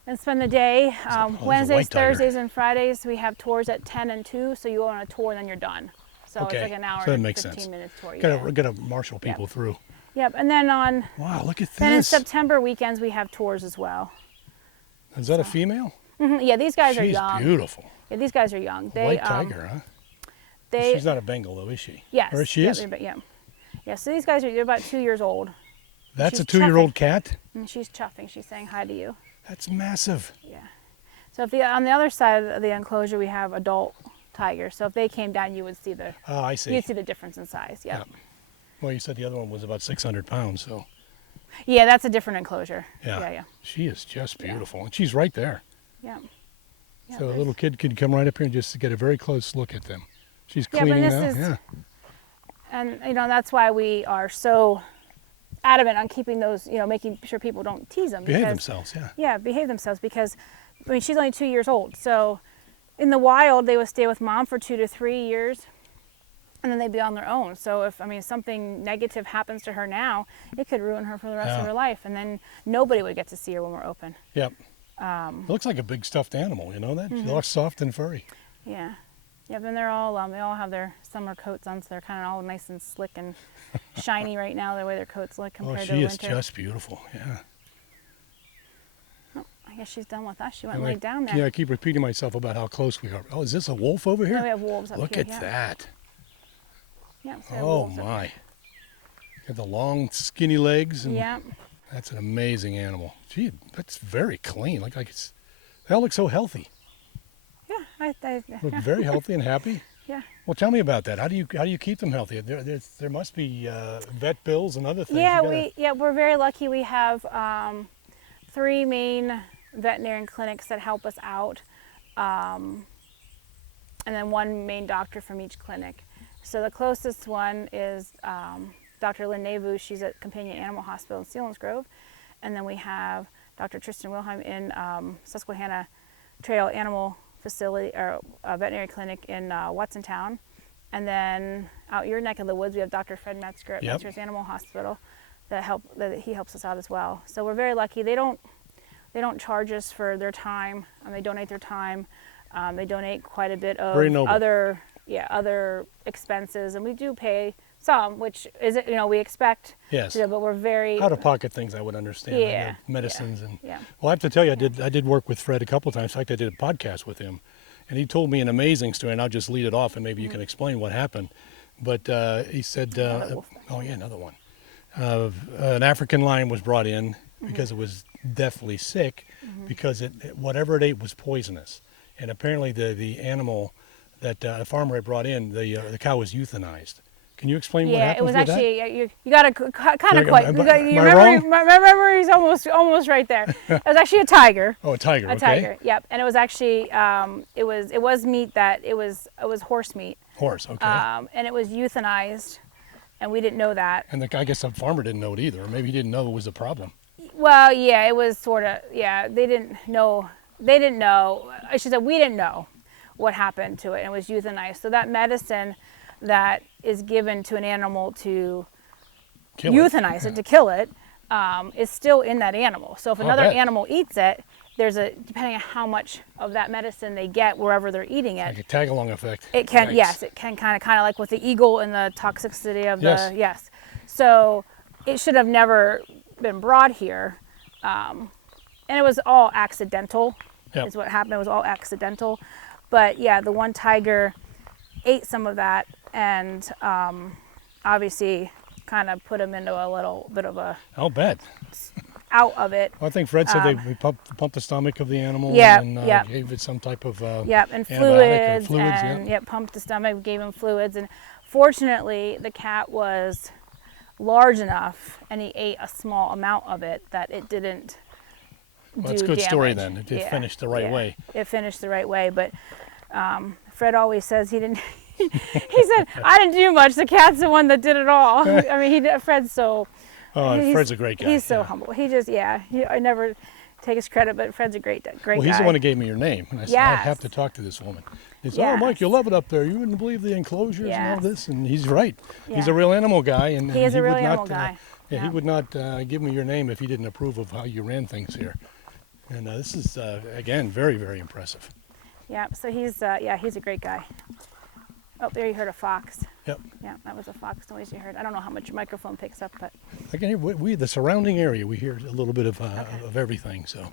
And spend the day. there's a Wednesdays, white tiger. Thursdays, and Fridays, we have tours at 10 and 2, so you go on a tour and then you're done. So Okay, it's like an hour so that and makes 15 sense. minutes tour. Gotta marshal people through. Yep, and then on Wow, look at this. then in September weekends we have tours as well. Is that a female? Yeah, these guys are She's young. beautiful. Yeah, these guys are young. They, White tiger, huh? They, She's not a Bengal though, is she? yes. Or she yeah, is? Yeah. Yeah, so these guys they're about 2 years old. That's a she's 2-year-old cat? And she's chuffing. She's saying hi to you. That's massive. Yeah. So if on the other side of the enclosure we have adult tigers. So if they came down, you would see Oh, I see. you'd see the difference in size. Yeah. Yeah. Well, you said the other one was about 600 pounds, so. Yeah, that's a different enclosure. Yeah. Yeah. She is just beautiful. And she's right there. Yeah. Yeah, So a little kid could come right up here and just get a very close look at them. She's Yeah, but cleaning this now. is- Yeah. And that's why we are so adamant on keeping those, making sure people don't tease them. Behave because- themselves, yeah. Yeah, behave themselves because, she's only 2 years old. So in the wild, they would stay with mom for 2 to 3 years and then they'd be on their own. So if, something negative happens to her now, it could ruin her for the rest of her life. And then nobody would get to see her when we're open. Yep. It looks like a big stuffed animal, you know that? Mm-hmm. She looks soft and furry. Yeah. Yep, and they're all, they all have their summer coats on, so they're kind of all nice and slick and shiny right now, the way their coats look Oh, compared to she is winter. just beautiful, yeah. Oh, I guess she's done with us. She went And and laid down there. Yeah, I keep repeating myself about how close we are. Oh, is this a wolf over here? Yeah, we have wolves up Look here. at yeah. that. Yeah, so we have Oh, wolves up my. Got the long, skinny legs. And Yeah. That's an amazing animal. Gee, that's very clean. Like it's, they all look so healthy. Yeah, Look very healthy and happy. yeah. Well, tell me about that. How do you keep them healthy? There must be vet bills and other things. Yeah, You gotta- we're very lucky. We have 3 main veterinarian clinics that help us out, and then 1 main doctor from each clinic. So the closest one is Dr. Lynn Navu. She's at Companion Animal Hospital in Selinsgrove, and then we have Dr. Tristan Wilhelm in Susquehanna Trail Animal Facility or Veterinary Clinic in Watsontown, and then out your neck of the woods we have Dr. Fred Metzger at Metzger's Animal Hospital that he helps us out as well. So we're very lucky. They don't charge us for their time. They donate their time. They donate quite a bit of Very noble. other expenses, and we do pay some, which is we expect. Yes. But we're very Out of pocket things I would understand. like, Yeah, medicines and. yeah. Well, I have to tell you, I did work with Fred a couple of times. In fact, I did a podcast with him, and he told me an amazing story. And I'll just lead it off, and maybe you can explain what happened. But he said, Another wolf. "Oh yeah, another one. An African lion was brought in because it was deathly sick, because whatever it ate was poisonous, and apparently the animal that a farmer had brought in, the cow was euthanized." Can you explain what Yeah, happened it was with that? actually you got to kind of Am I- quite. am You I- got, am your I memory, wrong? my memory's almost right there. It was actually a tiger. Oh, a tiger. A Okay. tiger. Yep, and it was actually it was meat that it was horse meat. Horse. Okay. And it was euthanized, and we didn't know that. And I guess the farmer didn't know it either. Or maybe he didn't know it was a problem. Well, yeah, it was sort of, yeah, they didn't know, I should say we didn't know what happened to it, and it was euthanized. So that medicine that is given to an animal to euthanize it, to kill it, is still in that animal. So if another bet. animal eats it, depending on how much of that medicine they get wherever they're eating it, Like a tag-along effect. it can, Yikes. yes, it can kind of like with the eagle and the toxicity of Yes. yes. So it should have never been brought here. And it was all accidental, Yep. is what happened. It was all accidental. But yeah, the one tiger ate some of that and obviously kind of put him into a little bit of a I'll bet. out of it. Well, I think Fred said they pumped the stomach of the animal Yeah, and yeah. gave it some type of Yep, and antibiotic or fluids, and yeah. yep, pumped the stomach, gave him fluids, and fortunately the cat was large enough, and he ate a small amount of it that it didn't Well, do that's a good damage. story then. It did finish the right way. It finished the right way, but Fred always says he didn't. He said, "I didn't do much. The cat's the one that did it all." I mean, Fred's so. Fred's a great guy. He's so humble. He just, I never take his credit, but Fred's a great guy. Well, he's the one who gave me your name. And I said, I have to talk to this woman. He said, oh, Mike, you'll love it up there. You wouldn't believe the enclosures and all this. And he's right. He's a real animal guy. And he is a real animal guy. He would not give me your name if he didn't approve of how you ran things here. And this is, again, very, very impressive. Yeah, so he's a great guy. Oh, there you heard a fox. Yep. Yeah, that was a fox noise you heard. I don't know how much your microphone picks up, but I can hear the surrounding area. We hear a little bit of everything. So,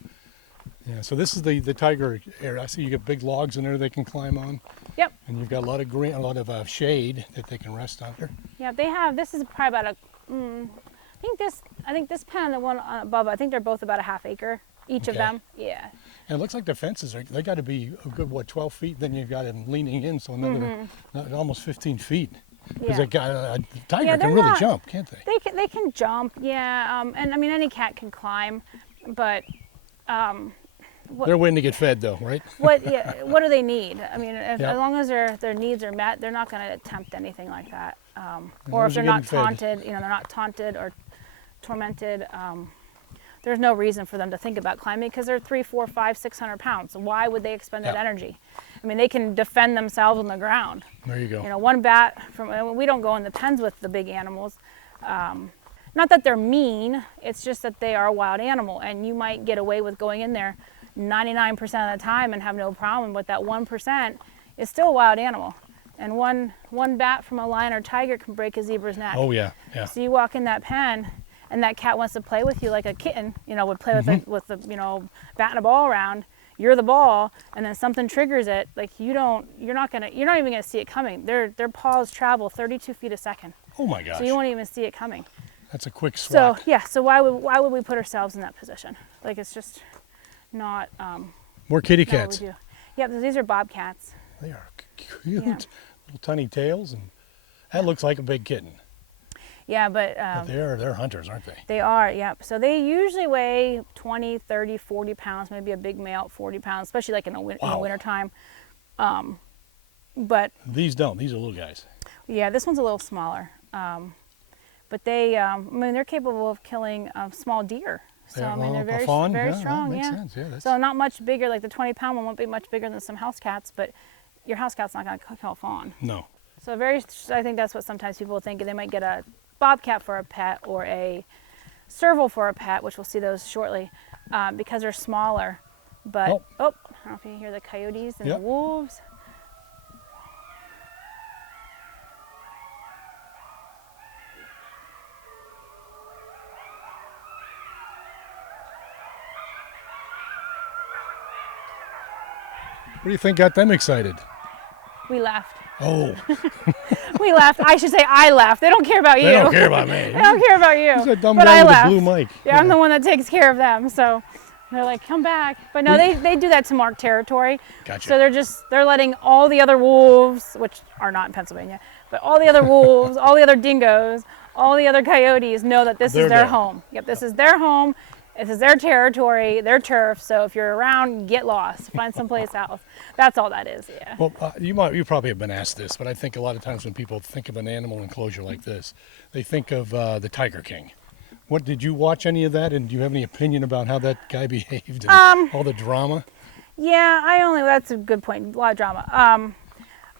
yeah. So this is the tiger area. I see you got big logs in there they can climb on. Yep. And you've got a lot of green, a lot of shade that they can rest under. Yeah, they have. This is probably about I think this pen and the one above. I think they're both about a half acre each of them. Yeah. And it looks like the fences they got to be a good 12 feet. Then you've got them leaning in, so another almost 15 feet. Because a tiger can really jump, can't they? They can jump, yeah. And I mean, any cat can climb, but they're waiting to get fed, though, right? What do they need? I mean, as long as their needs are met, they're not going to attempt anything like that. Or if they're not taunted, they're not taunted or tormented. There's no reason for them to think about climbing because they're 300, 400, 500, 600 pounds. So why would they expend that energy? I mean, they can defend themselves on the ground. There you go. One bat we don't go in the pens with the big animals. Not that they're mean, it's just that they are a wild animal, and you might get away with going in there 99% of the time and have no problem, but that 1% is still a wild animal. And one bat from a lion or tiger can break a zebra's neck. Oh, yeah. So you walk in that pen, and that cat wants to play with you like a kitten, would play with the batting a ball around. You're the ball, and then something triggers it. Like you're not even gonna see it coming. Their paws travel 32 feet a second. Oh my gosh! So you won't even see it coming. That's a quick swat. So why would we put ourselves in that position? Like it's just not. More kitty cats. Yeah, these are bobcats. They are cute, little tiny tails, and that looks like a big kitten. Yeah, but they're hunters, aren't they? They are, yep. So they usually weigh 20, 30, 40 pounds, maybe a big male 40 pounds, especially like in the wintertime. But these don't. These are little guys. Yeah, this one's a little smaller. But they're capable of killing small deer. So I mean, they're very strong. That makes sense. Yeah, so not much bigger. Like the 20-pound one won't be much bigger than some house cats, but your house cat's not going to kill a fawn. No. So I think that's what sometimes people think. They might get a bobcat for a pet or a serval for a pet, which we'll see those shortly, because they're smaller. But I don't know if you hear the coyotes and the wolves. What do you think got them excited? We left. Oh. We left. I should say I left. They don't care about you. They don't care about me. They don't care about you. He's a dumb guy with a blue mic. Yeah, I'm the one that takes care of them. So they're like, come back. But no, they do that to mark territory. Gotcha. So they're letting all the other wolves, which are not in Pennsylvania, but all the other wolves, all the other dingoes, all the other coyotes know that this is their home. Yep, this is their home. This is their territory, their turf. So if you're around, get lost. Find someplace else. That's all that is. Yeah. Well, you probably have been asked this, but I think a lot of times when people think of an animal enclosure like this, they think of the Tiger King. What did you watch any of that, and do you have any opinion about how that guy behaved and all the drama? Yeah, that's a good point. A lot of drama.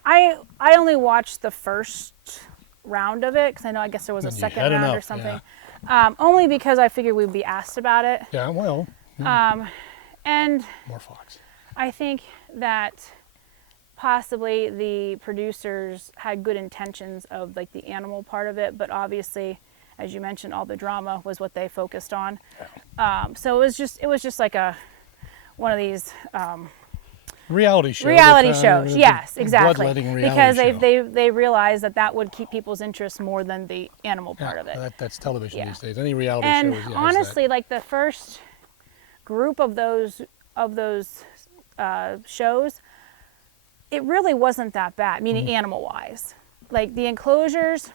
I only watched the first round of it because I guess there was a second round or something. Yeah. Only because I figured we'd be asked about it. Yeah, well. And more fox. I think that possibly the producers had good intentions of like the animal part of it, but obviously, as you mentioned, all the drama was what they focused on. Yeah. So it was just like one of these reality shows. Reality shows, yes, exactly. Bloodletting reality because they realized that would keep people's interest more than the animal part of it. That's television these days. Any reality and shows. And honestly, like the first group of those shows, it really wasn't that bad. Meaning animal-wise, like the enclosures,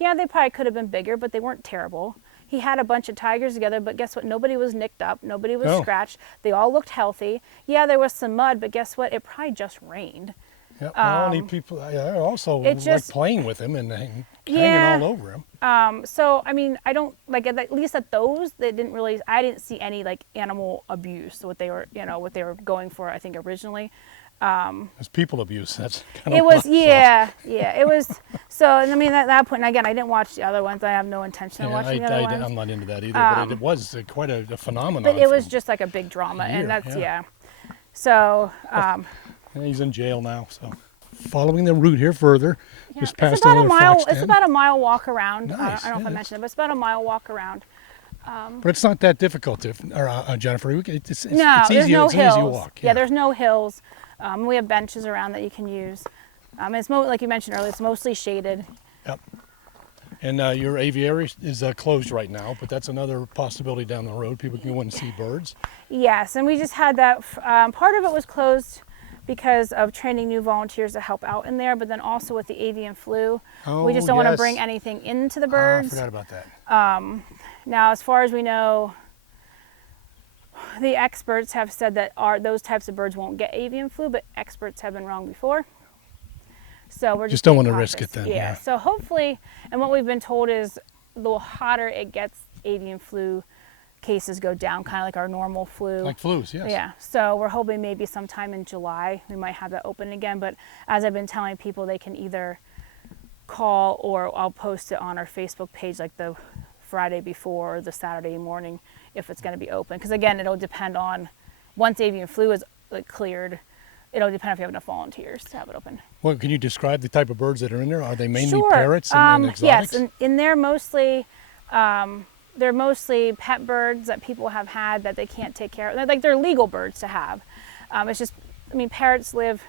Yeah, they probably could have been bigger, but they weren't terrible. He had a bunch of tigers together, but guess what? Nobody was nicked up. Nobody was scratched. They all looked healthy. Yeah, there was some mud, but guess what? It probably just rained. Yeah, well, people also like playing with him and hanging all over him. So, I mean, I don't, like, at least at those, they didn't really, I didn't see any, like, animal abuse, what they were, what they were going for, I think, originally. It's people abuse. That's kind of it was, yeah, it was. So, I mean, at that point, and again, I didn't watch the other ones. I have no intention of watching the other ones. I'm not into that either, but it was quite a phenomenon. But it was just like a big drama, and that's, So, he's in jail now, so. Following the route here further, just past it's about another a mile. fox den. It's about a mile walk around. Nice, I don't know if I mentioned it, but it's about a mile walk around. But it's not that difficult, Jennifer. It's There's easy, no it's an hills. easy walk. Yeah, there's no hills. We have benches around that you can use. It's like you mentioned earlier, it's mostly shaded. Yep. And your aviary is closed right now, but that's another possibility down the road. People can go in and see birds. Yes, and we just had that. Part of it was closed because of training new volunteers to help out in there, but then also with the avian flu, we just don't want to bring anything into the birds. I forgot about that. Now, as far as we know, the experts have said that those types of birds won't get avian flu, but experts have been wrong before. So we're just don't want to risk it then. Yeah. So hopefully, and what we've been told is the hotter it gets, avian flu cases go down, kind of like our normal flu. Like flus, yes. Yeah. So we're hoping maybe sometime in July we might have that open again. But as I've been telling people, they can either call or I'll post it on our Facebook page like the Friday before or the Saturday morning if it's going to be open. Because again, it'll depend on once avian flu is cleared. It'll depend if you have enough volunteers to have it open. Well, can you describe the type of birds that are in there? Are they mainly parrots and exotics? Yes, and in there mostly. They're mostly pet birds that people have had that they can't take care of. They're legal birds to have. It's just, I mean, parrots live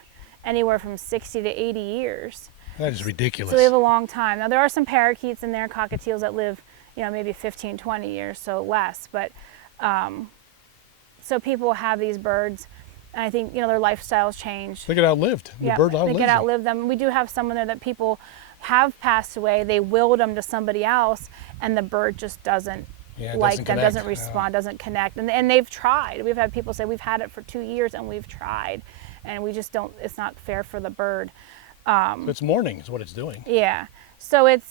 anywhere from 60 to 80 years. That is ridiculous. So they live a long time. Now, there are some parakeets in there, cockatiels that live, maybe 15, 20 years, so less. But, so people have these birds, and I think, their lifestyles change. They get outlived. The bird outlives them. They get outlive them. We do have some in there that people have passed away. They willed them to somebody else, and the bird just doesn't doesn't respond, doesn't connect. And they've tried. We've had people say, we've had it for 2 years and we've tried, and we just don't, it's not fair for the bird. So it's mourning is what it's doing. Yeah. So it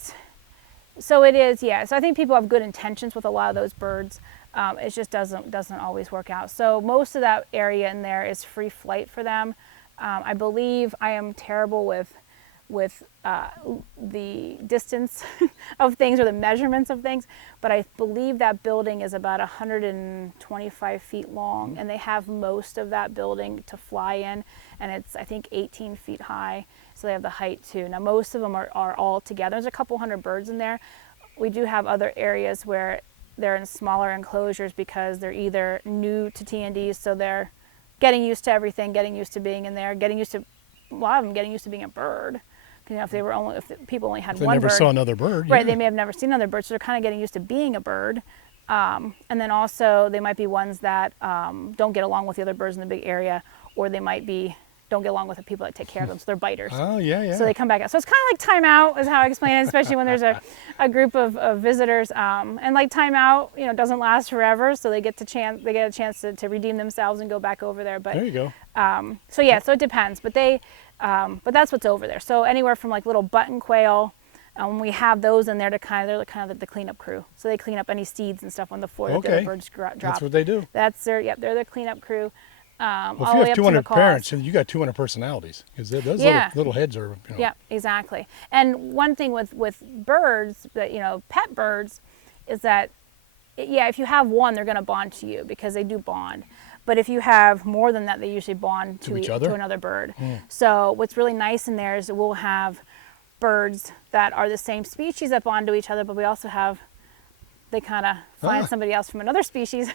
is, yeah. So I think people have good intentions with a lot of those birds. It just doesn't always work out. So most of that area in there is free flight for them. I believe I am terrible with the distance of things or the measurements of things, but I believe that building is about 125 feet long, and they have most of that building to fly in, and it's, I think, 18 feet high, so they have the height too. Now most of them are all together. There's a couple hundred birds in there. We do have other areas where they're in smaller enclosures because they're either new to T&D, so they're getting used to everything, getting used to being in there, a lot of them getting used to being a bird. If people only had one bird. They never saw another bird. Right, they may have never seen another bird, so they're kind of getting used to being a bird. And then also, they might be ones that don't get along with the other birds in the big area, or they might don't get along with the people that take care of them, so they're biters. Oh, yeah. So they come back out. So it's kind of like time out, is how I explain it, especially when there's a group of visitors. And like time out, doesn't last forever, so they get a chance to redeem themselves and go back over there. But there you go. So it depends. But but that's what's over there. So anywhere from like little button quail, we have those in there they're kind of the cleanup crew. So they clean up any seeds and stuff on the floor that the birds drop. That's what they do. They're the cleanup crew. Well, if you have 200 parents, you got 200 personalities, because those little heads are. Yeah, exactly. And one thing with birds, that pet birds, is that if you have one, they're going to bond to you because they do bond. But if you have more than that, they usually bond to another bird. So what's really nice in there is that we'll have birds that are the same species that bond to each other, but we also have, they kind of find somebody else from another species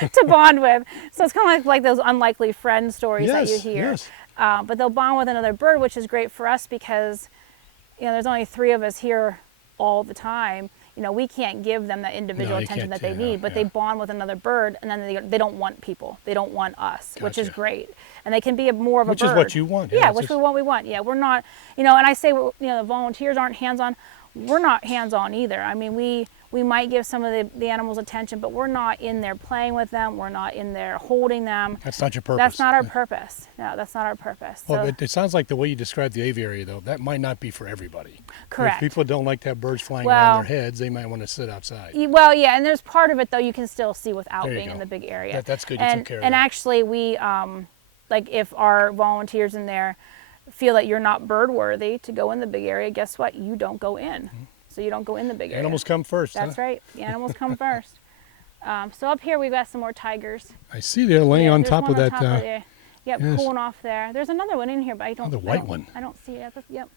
to bond with. So it's kind of like those unlikely friend stories that you hear. Yes. But they'll bond with another bird, which is great for us because there's only 3 of us here all the time. We can't give them that individual attention that they need, but they bond with another bird, and then they don't want people. They don't want us, which is great. And they can be more of a bird. Which is what you want. Yeah, which we want. Yeah, we're not, and I say, the volunteers aren't hands-on. we're not hands-on either. I mean, we might give some of the animals attention, but we're not in there playing with them. We're not in there holding them. That's not your purpose. That's not our purpose. No, that's not our purpose. Well, So, it sounds like the way you described the aviary, though, that might not be for everybody. correct. If people don't like to have birds flying around their heads, they might want to sit outside. Well, yeah, and there's part of it, though, you can still see without There you being in go. the big area. That's good. You And, took care of and that. actually, we, like if our volunteers in there feel that you're not bird worthy to go in the big area, guess what? You don't go in. So you don't go in the big area. Animals come first. That's huh? right. The animals come first. So up here we've got some more tigers. I see they're laying on there's top one of on that. top of there. Yep, yes. cooling off there. There's another one in here, but I don't. the white one. I don't see it. Yep.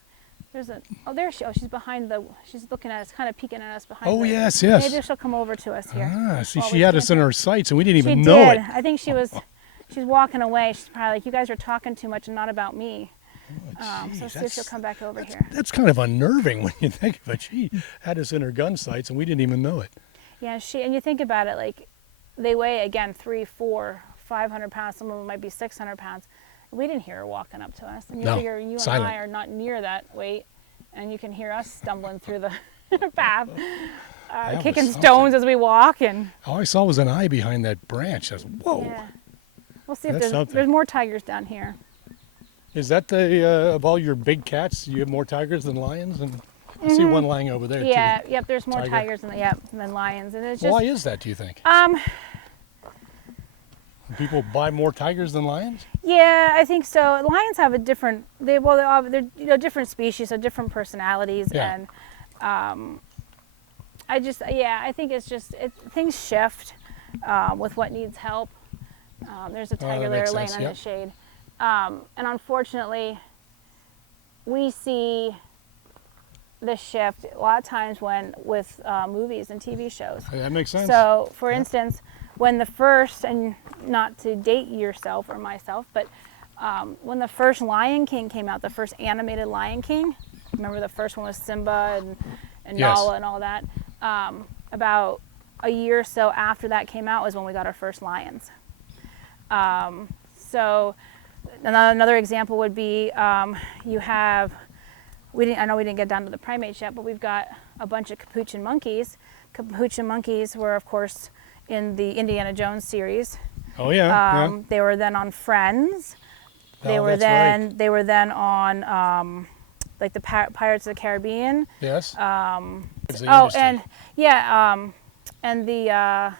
There's a. Oh, there she. Oh, she's behind the. She's looking at us, kind of peeking at us behind. Oh, the, yes. Maybe she'll come over to us here. Ah, see, while she we had us stand in here. her sights, and we didn't She even know did. it. I think she was. She's walking away. She's probably like, you guys are talking too much and not about me. So see if she'll come back over here. That's kind of unnerving when you think of it. She had us in her gun sights, and we didn't even know it. Yeah, and you think about it, like they weigh again 300, 400, 500 pounds. Some of them might be 600 pounds. We didn't hear her walking up to us, and you No, figure you silent. and I are not near that weight, and you can hear us stumbling through the path, That kicking was stones as we walk, and All I saw was an eye behind that branch. I was, whoa. yeah. We'll see if That's something. there's more tigers down here. Is that the of all your big cats? You have more tigers than lions, and I see one lying over there Yeah, too. yep. There's more Tiger. tigers than lions, and it's just Why is that? Do you think people buy more tigers than lions? Yeah, I think so. Lions have a different. They're different species, so different personalities, Yeah. and I think it's just things shift with what needs help. There's a tiger that there makes laying sense, in yep. the shade, and unfortunately, we see the shift a lot of times with movies and TV shows. That makes sense. So, for instance, when the first, and not to date yourself or myself, but when the first Lion King came out, the first animated Lion King, remember the first one was Simba and Yes. Nala and all that? About a year or so after that came out was when we got our first lions. So another example would be you have, I know we didn't get down to the primates yet, but we've got a bunch of capuchin monkeys. Capuchin monkeys were, of course, in the Indiana Jones series. Oh yeah. They were then on Friends. They Oh, were that's right. They were then on like the Pirates of the Caribbean. Yes. It's the Oh, industry. and yeah, and the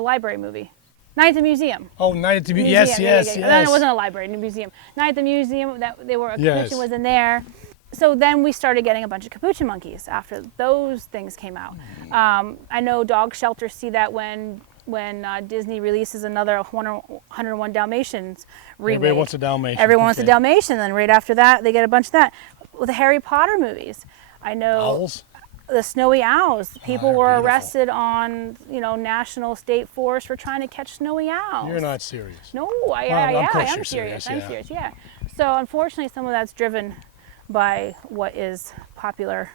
library movie, Night at the Museum. Oh, Night at the Museum, Yes, yeah, yes, yeah, yes. yeah. No, it wasn't a library, a museum. Night at the Museum. That they were. A Yes. capuchin was in there. So then we started getting a bunch of capuchin monkeys after those things came out. I know dog shelters see that when Disney releases another 101 Dalmatians remake. Everybody wants a Dalmatian. Everyone wants a Okay. Dalmatian, and right after that, they get a bunch of that. With the Harry Potter movies, I know Owls. the snowy owls. People they're were beautiful. arrested on, national state forest for trying to catch snowy owls. You're not serious. No, Well, of I course am you're serious. serious, I'm yeah. serious. Yeah. So unfortunately, some of that's driven by what is popular,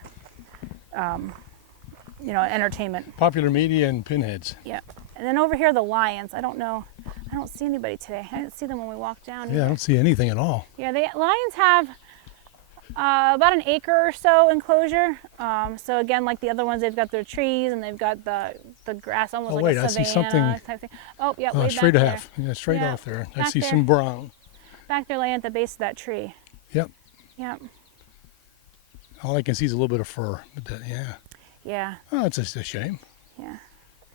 entertainment. Popular media and pinheads. Yeah. And then over here, the lions. I don't know. I don't see anybody today. I didn't see them when we walked down. Yeah, I either. don't see anything at all. Yeah, lions have about an acre or so enclosure. So again, like the other ones, they've got their trees and they've got the grass, almost Oh, like wait, a I see savanna something. type thing. Oh, yeah, Oh, way straight back ahead. Yeah, straight Yeah, off there. I back see there. some brown. Back there, laying at the base of that tree. Yep. Yeah, All I can see is a little bit of fur. But yeah. yeah, Oh, it's just a shame. yeah.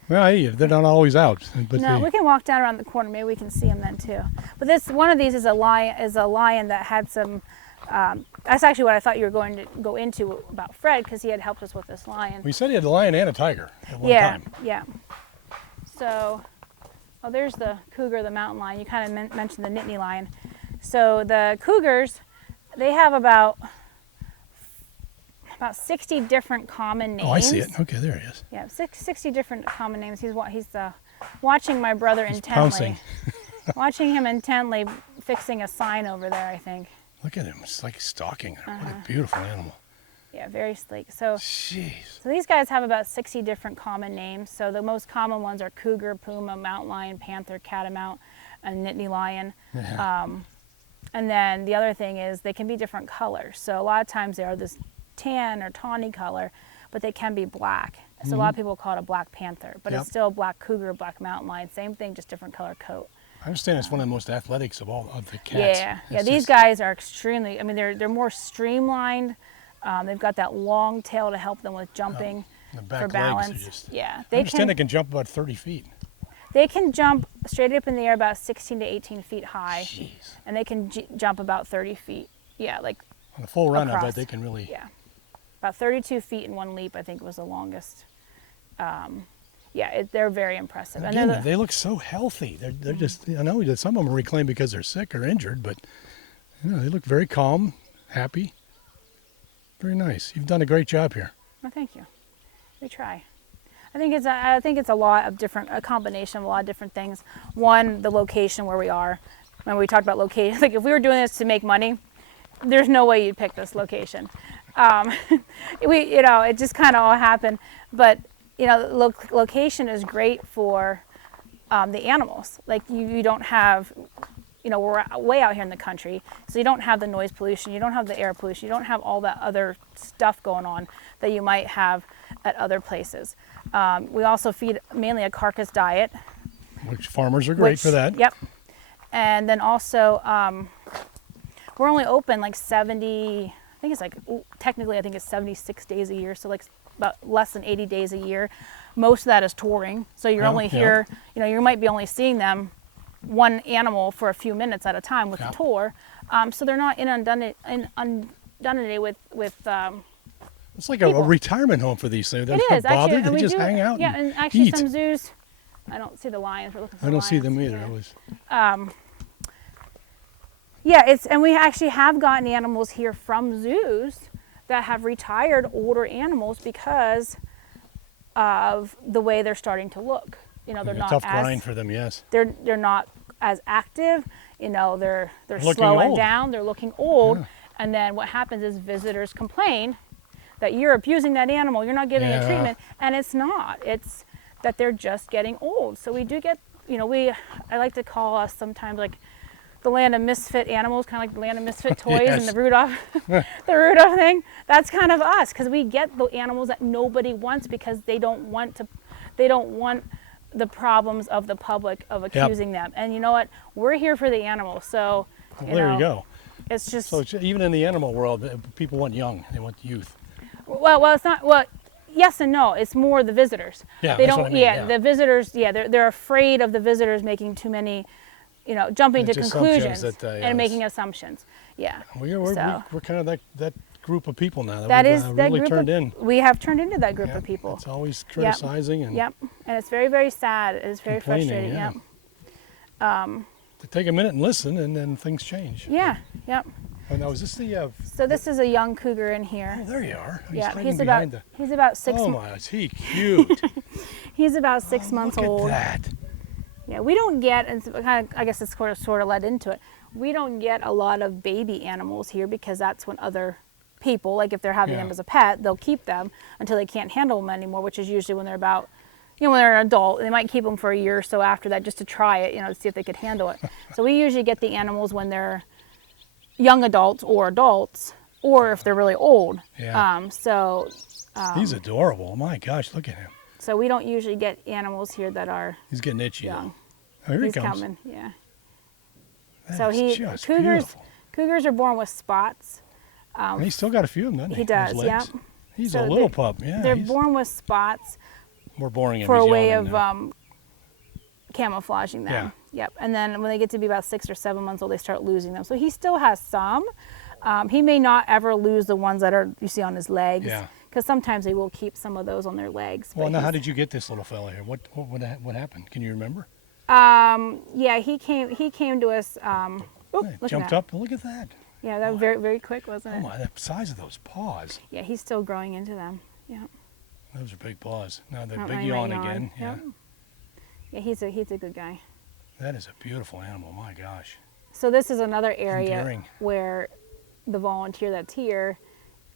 Well, hey, they're not always out. But No, they, we can walk down around the corner. Maybe we can see them then too. But one of these is a lion that had some. That's actually what I thought you were going to go into about Fred, because he had helped us with this lion. we said he had a lion and a tiger at one Yeah, time. yeah. So, there's the cougar, the mountain lion. You kind of mentioned the Nittany lion. So the cougars, they have about 60 different common names. Oh, I see it. Okay, there he is. Yeah, 60 different common names. He's watching my brother intently. pouncing. Watching him intently, fixing a sign over there, I think. Look at him. It's like stalking her. What Uh-huh. a beautiful animal. Yeah, very sleek. So Jeez. these guys have about 60 different common names. So the most common ones are cougar, puma, mountain lion, panther, catamount, and Nittany lion. Yeah. And then the other thing is they can be different colors. So a lot of times they are this tan or tawny color, but they can be black. So a lot of people call it a black panther, but it's still a black cougar, black mountain lion, same thing, just different color coat. I understand it's one of the most athletics of all of the cats. Yeah, these guys are extremely, I mean, they're more streamlined. They've got that long tail to help them with jumping The back for balance. legs are just, Yeah, I understand they can jump about 30 feet. They can jump straight up in the air about 16 to 18 feet high. Jeez. And they can jump about 30 feet. Yeah, like On a full run, across. I bet they can really. Yeah, about 32 feet in one leap, I think was the longest. Yeah, they're very impressive. Again, And they look so healthy. They're just, I know that some of them are reclaimed because they're sick or injured, but they look very calm, happy. Very nice. You've done a great job here. Well, thank you. We try. I think it's a lot of a combination of a lot of different things. One, the location where we are. When we talked about location, like if we were doing this to make money, there's no way you'd pick this location. It just kind of all happened. But location is great for the animals. Like you don't have, we're way out here in the country, so you don't have the noise pollution, you don't have the air pollution, you don't have all that other stuff going on that you might have at other places. We also feed mainly a carcass diet. Which farmers are great for that. Yep. And then also, we're only open like 70, I think it's like, technically I think it's 76 days a year, so like about less than 80 days a year. Most of that is touring, so you're only here, you might be only seeing them one animal for a few minutes at a time with the tour. So they're not inundated with it's like a retirement home for these things. They're not bothered. They just hang out. Yeah, and actually some zoos, I don't see the lions. We're looking for I don't lions. see them either. Yeah. And we actually have gotten animals here from zoos that have retired older animals because of the way they're starting to look. They're not tough grind for them. Yes. They're not as active. They're slowing old. down. They're looking old. Yeah. And then what happens is visitors complain that you're abusing that animal. You're not giving it treatment, and it's not. It's that they're just getting old. So we do get, I like to call us sometimes like the land of misfit animals, kind of like the land of misfit toys and the Rudolph, the Rudolph thing. That's kind of us, because we get the animals that nobody wants because they don't want the problems of the public of accusing them. And you know what? We're here for the animals. So there you go. It's just so even in the animal world, people want young. They want youth. Well, it's not. Well, yes and no. It's more the visitors. Yeah, they that's don't. what I mean, yeah. The visitors. Yeah, they're afraid of the visitors making too many, jumping to conclusions and making assumptions. Yeah. We're kind of that group of people now. That we've, is that really group turned of, in. We have turned into that group of people. It's always criticizing and. Yep. And it's very, very sad. It's very frustrating. Yeah. Yep. To take a minute and listen, and then things change. Yeah. Yep. Oh, now is this the? So this is a young cougar in here. Oh, there you are. He's about 6 months. Oh my, is he cute? He's about 6 months old. Look at that. Yeah, we don't get, and I guess it's sort of led into it. We don't get a lot of baby animals here because that's when other people, like if they're having them as a pet, they'll keep them until they can't handle them anymore, which is usually when they're about, when they're an adult. They might keep them for a year or so after that just to try it, to see if they could handle it. So we usually get the animals when they're young adults, or if they're really old. Yeah. He's adorable. My gosh, look at him. So we don't usually get animals here that are He's getting itchy. young. Oh, here He's he comes. coming, yeah. That is just beautiful. Cougars are born with spots. And he's still got a few of them, doesn't he? He does, yeah. He's a little pup, yeah. They're born with spots more boring for a way of camouflaging them. Yeah. Yep. And then when they get to be about 6 or 7 months old, they start losing them. So he still has some. He may not ever lose the ones that you see on his legs. Yeah. Because sometimes they will keep some of those on their legs. Well, now how did you get this little fella here? What happened? Can you remember? Yeah, he came to us. Jumped up. Look at that. Yeah, that was very, very quick, wasn't it? Oh my, the size of those paws. Yeah, he's still growing into them. Yeah. Those are big paws. Now the Not big really yawn yawn. again. Yep. Yeah, he's a good guy. That is a beautiful animal. My gosh. So this is another area Endearing. where the volunteer that's here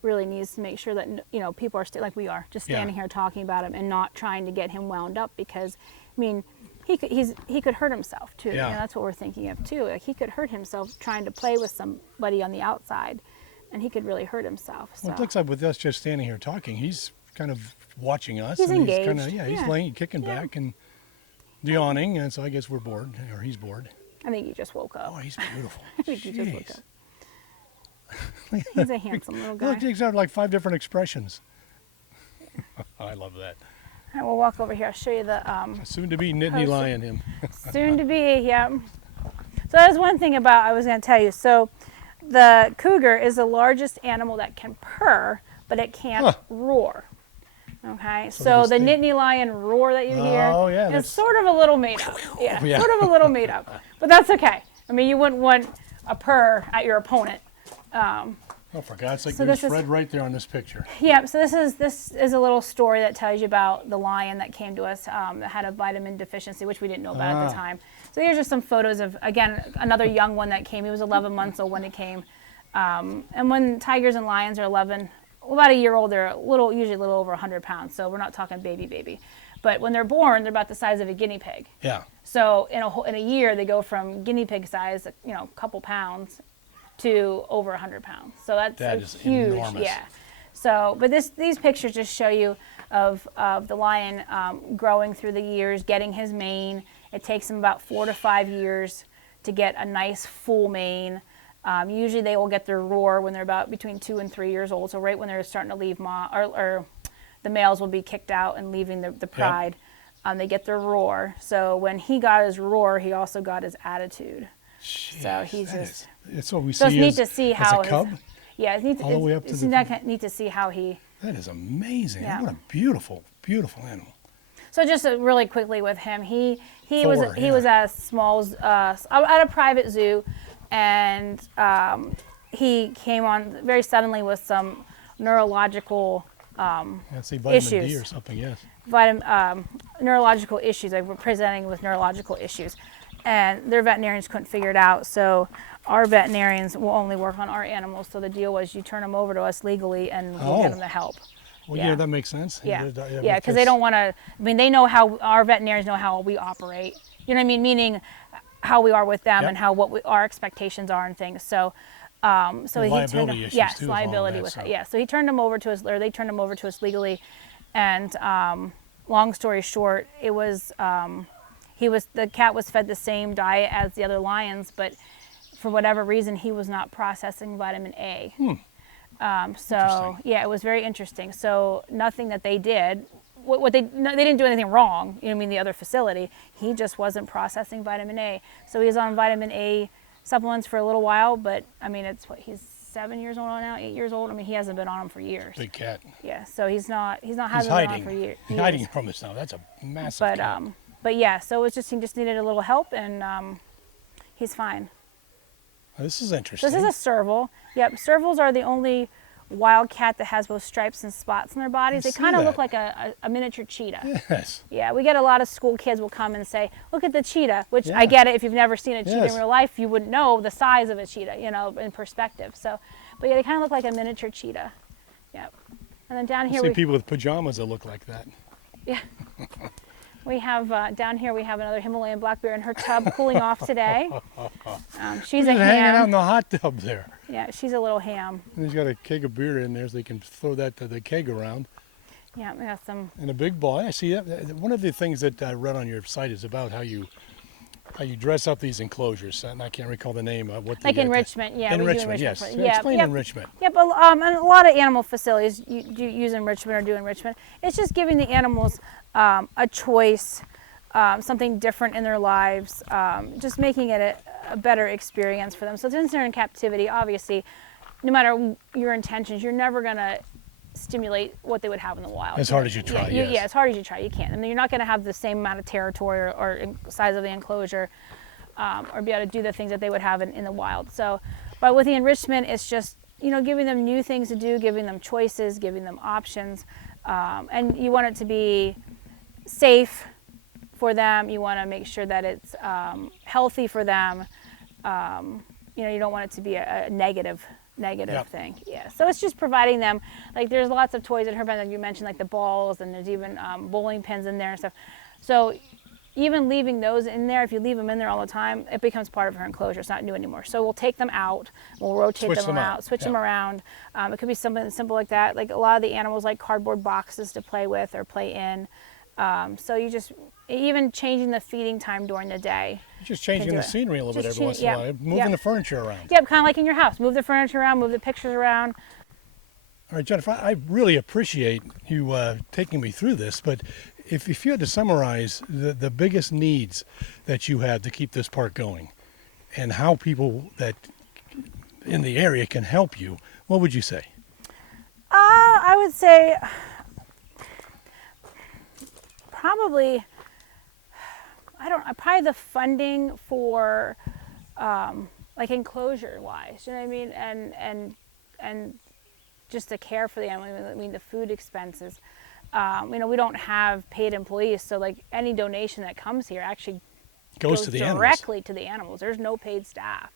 really needs to make sure that people are like we are, just standing here talking about him and not trying to get him wound up, because he could hurt himself too. Yeah. That's what we're thinking of too. Like he could hurt himself trying to play with somebody on the outside, and he could really hurt himself. So. Well, it looks like with us just standing here talking, he's kind of watching us. He's and engaged. He's kind of, he's laying, kicking back and yawning, and so I guess we're bored, or he's bored. I think he just woke up. Oh, he's beautiful. I think he just woke up. He's a handsome little guy. Look, he's got like 5 different expressions. I love that. All right, we'll walk over here. I'll show you the soon to be Nittany Lion him. soon to be, yeah. So that's one thing about I was going to tell you. So the cougar is the largest animal that can purr, but it can't roar. Okay, so the Nittany Lion roar that you hear is sort of a little made up. Yeah, sort of a little made up, but that's okay. I mean, you wouldn't want a purr at your opponent. Oh, for God's sake, there's Fred right there on this picture. Yeah, so this is a little story that tells you about the lion that came to us that had a vitamin deficiency, which we didn't know about at the time. So here's just some photos of, again, another young one that came. He was 11 months old when it came. And when tigers and lions are 11, about a year old, they're usually a little over 100 pounds. So we're not talking baby. But when they're born, they're about the size of a guinea pig. Yeah. So in a year, they go from guinea pig size, a couple pounds, to over 100 pounds. So that is huge. Enormous. Yeah. So, but these pictures just show you of the lion growing through the years, getting his mane. It takes him about 4 to 5 years to get a nice full mane. Usually they will get their roar when they're about between 2 and 3 years old. So right when they're starting to leave or the males will be kicked out and leaving the pride. Yep. They get their roar. So when he got his roar, he also got his attitude. Jeez, so he's just. It's what we so see it's neat to see how a cub. All the way up to neat to see how he. That is amazing. Yeah. What a beautiful, beautiful animal. So just really quickly with him, he was at a small at a private zoo, and he came on very suddenly with some neurological vitamin issues. D or something. Yes. Neurological issues. They were presenting with neurological issues, and their veterinarians couldn't figure it out. So our veterinarians will only work on our animals. So the deal was you turn them over to us legally, and we'll get them the help. Well, yeah, that makes sense. Yeah, because they don't want to. I mean, they know how our veterinarians know how we operate. You know what I mean? Meaning how we are with them and how our expectations are and things. So, so liability issues too. Liability with it. Yeah, so he turned them over to us, or they turned them over to us legally. And long story short, it was the cat was fed the same diet as the other lions, but for whatever reason, he was not processing vitamin A. So yeah, it was very interesting. So nothing that they did, they didn't do anything wrong. You know what I mean? The other facility, he just wasn't processing vitamin A. So he was on vitamin A supplements for a little while, but I mean, he's 7 years old now, 8 years old. I mean, he hasn't been on them for years. Big cat. Yeah, so he's not been on for years. He's hiding from us now. That's a massive cat. But yeah, so he just needed a little help, and he's fine. Well, this is interesting. This is a serval. Yep, servals are the only wild cat that has both stripes and spots on their bodies. They kind of look like a miniature cheetah. Yes. Yeah, we get a lot of school kids will come and say, look at the cheetah, which I get it. If you've never seen a cheetah in real life, you wouldn't know the size of a cheetah, in perspective. So, but yeah, they kind of look like a miniature cheetah. Yep. And then down here I see people with pajamas that look like that. Yeah. We have, down here we have another Himalayan black bear in her tub cooling off today. She's a ham. Hanging out in the hot tub there. Yeah, she's a little ham. And he's got a keg of beer in there so they can throw the keg around. Yeah, we got some. And a big ball. I see that. One of the things that I read on your site is about how you dress up these enclosures. And I can't recall the name. Like enrichment, yeah. Enrichment, yes. Explain enrichment. Yep, and a lot of animal facilities use enrichment or do enrichment. It's just giving the animals a choice, something different in their lives, just making it a better experience for them. So since they're in captivity, obviously, no matter your intentions, you're never going to stimulate what they would have in the wild. As hard as you try, yes. Yeah, as hard as you try, you can't. I mean, you're not going to have the same amount of territory or size of the enclosure or be able to do the things that they would have in the wild. So, but with the enrichment, it's just, giving them new things to do, giving them choices, giving them options. And you want it to be safe for them. You want to make sure that it's healthy for them. You don't want it to be a negative thing. Yeah, so it's just providing them, like there's lots of toys at her bed that you mentioned, like the balls, and there's even bowling pins in there and stuff. So even leaving those in there, if you leave them in there all the time, it becomes part of her enclosure. It's not new anymore. So we'll take them out, we'll rotate them around, switch them around. It could be something simple like that. Like a lot of the animals like cardboard boxes to play with or play in. So you just, even changing the feeding time during the day. Just changing the scenery a little bit every once in a while, moving the furniture around. Yep, kind of like in your house. Move the furniture around, move the pictures around. All right, Jennifer, I really appreciate you taking me through this, but if you had to summarize the biggest needs that you have to keep this park going and how people that in the area can help you, what would you say? I would say probably the funding for like enclosure wise, you know what I mean, and just the care for the animal. I mean the food expenses. You know, we don't have paid employees, so like any donation that comes here actually goes directly to the animals. There's no paid staff,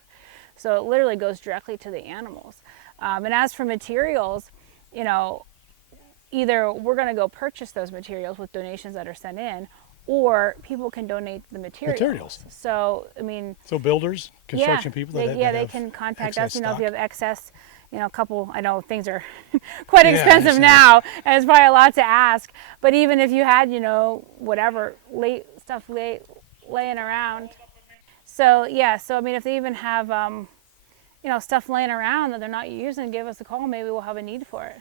so it literally goes directly to the animals. And as for materials, you know, either we're going to go purchase those materials with donations that are sent in, or people can donate the materials. So I mean, so builders, construction people, they can contact us. You know, if you have excess. You know, I know things are quite expensive now, and it's probably a lot to ask. But even if you had, you know, whatever stuff laying around. So, I mean, if they even have, you know, stuff laying around that they're not using, give us a call. Maybe we'll have a need for it.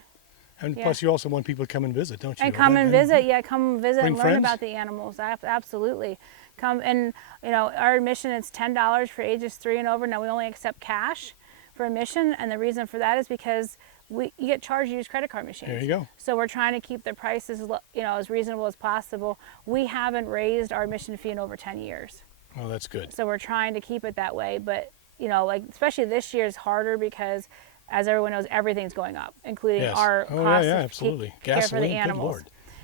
And plus, you also want people to come and visit, don't you? And come and visit and learn about the animals. Absolutely. Come and, you know, our admission is $10 for ages 3 and over. Now, we only accept cash for admission, and the reason for that is because you get charged to use credit card machines. There you go. So we're trying to keep the prices, you know, as reasonable as possible. We haven't raised our admission fee in over 10 years. Well, that's good. So we're trying to keep it that way, but you know, like especially this year is harder because, as everyone knows, everything's going up, including our costs absolutely. Care for the animals.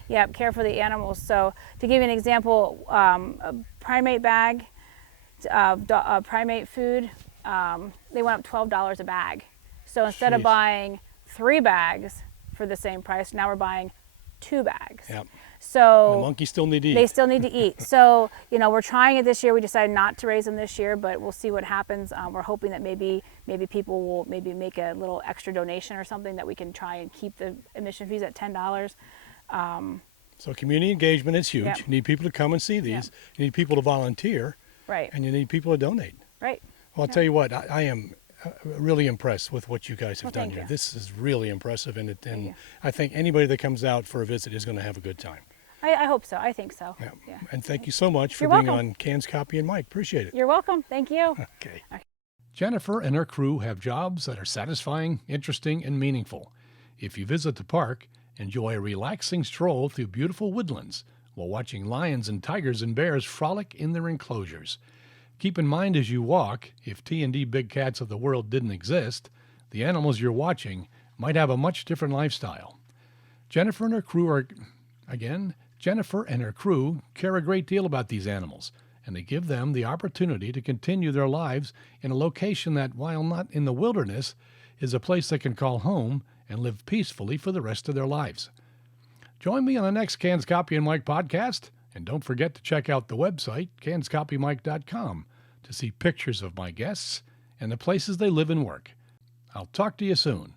Yep, care for the animals. So to give you an example, a primate bag, primate food. They went up $12 a bag. So instead of buying 3 bags for the same price, now we're buying 2 bags. Yep. So the monkeys still need to eat. They still need to eat. So, you know, we're trying it this year. We decided not to raise them this year, but we'll see what happens. We're hoping that maybe people will make a little extra donation or something that we can try and keep the admission fees at $10. So community engagement is huge. You need people to come and see these. You need people to volunteer. Right. And you need people to donate. Right. Well, I'll tell you what, I am really impressed with what you guys have done here. This is really impressive, and I think anybody that comes out for a visit is going to have a good time. I hope so. I think so. Yeah. And thank you so much for being on Cans, Copy, and Mike. Appreciate it. You're welcome. Thank you. Okay. Jennifer and her crew have jobs that are satisfying, interesting, and meaningful. If you visit the park, enjoy a relaxing stroll through beautiful woodlands while watching lions and tigers and bears frolic in their enclosures. Keep in mind as you walk, if T&D big cats of the world didn't exist, the animals you're watching might have a much different lifestyle. Jennifer and her crew care a great deal about these animals, and they give them the opportunity to continue their lives in a location that, while not in the wilderness, is a place they can call home and live peacefully for the rest of their lives. Join me on the next Cans, Copy, and Mike podcast, and don't forget to check out the website, canscopymike.com, to see pictures of my guests and the places they live and work. I'll talk to you soon.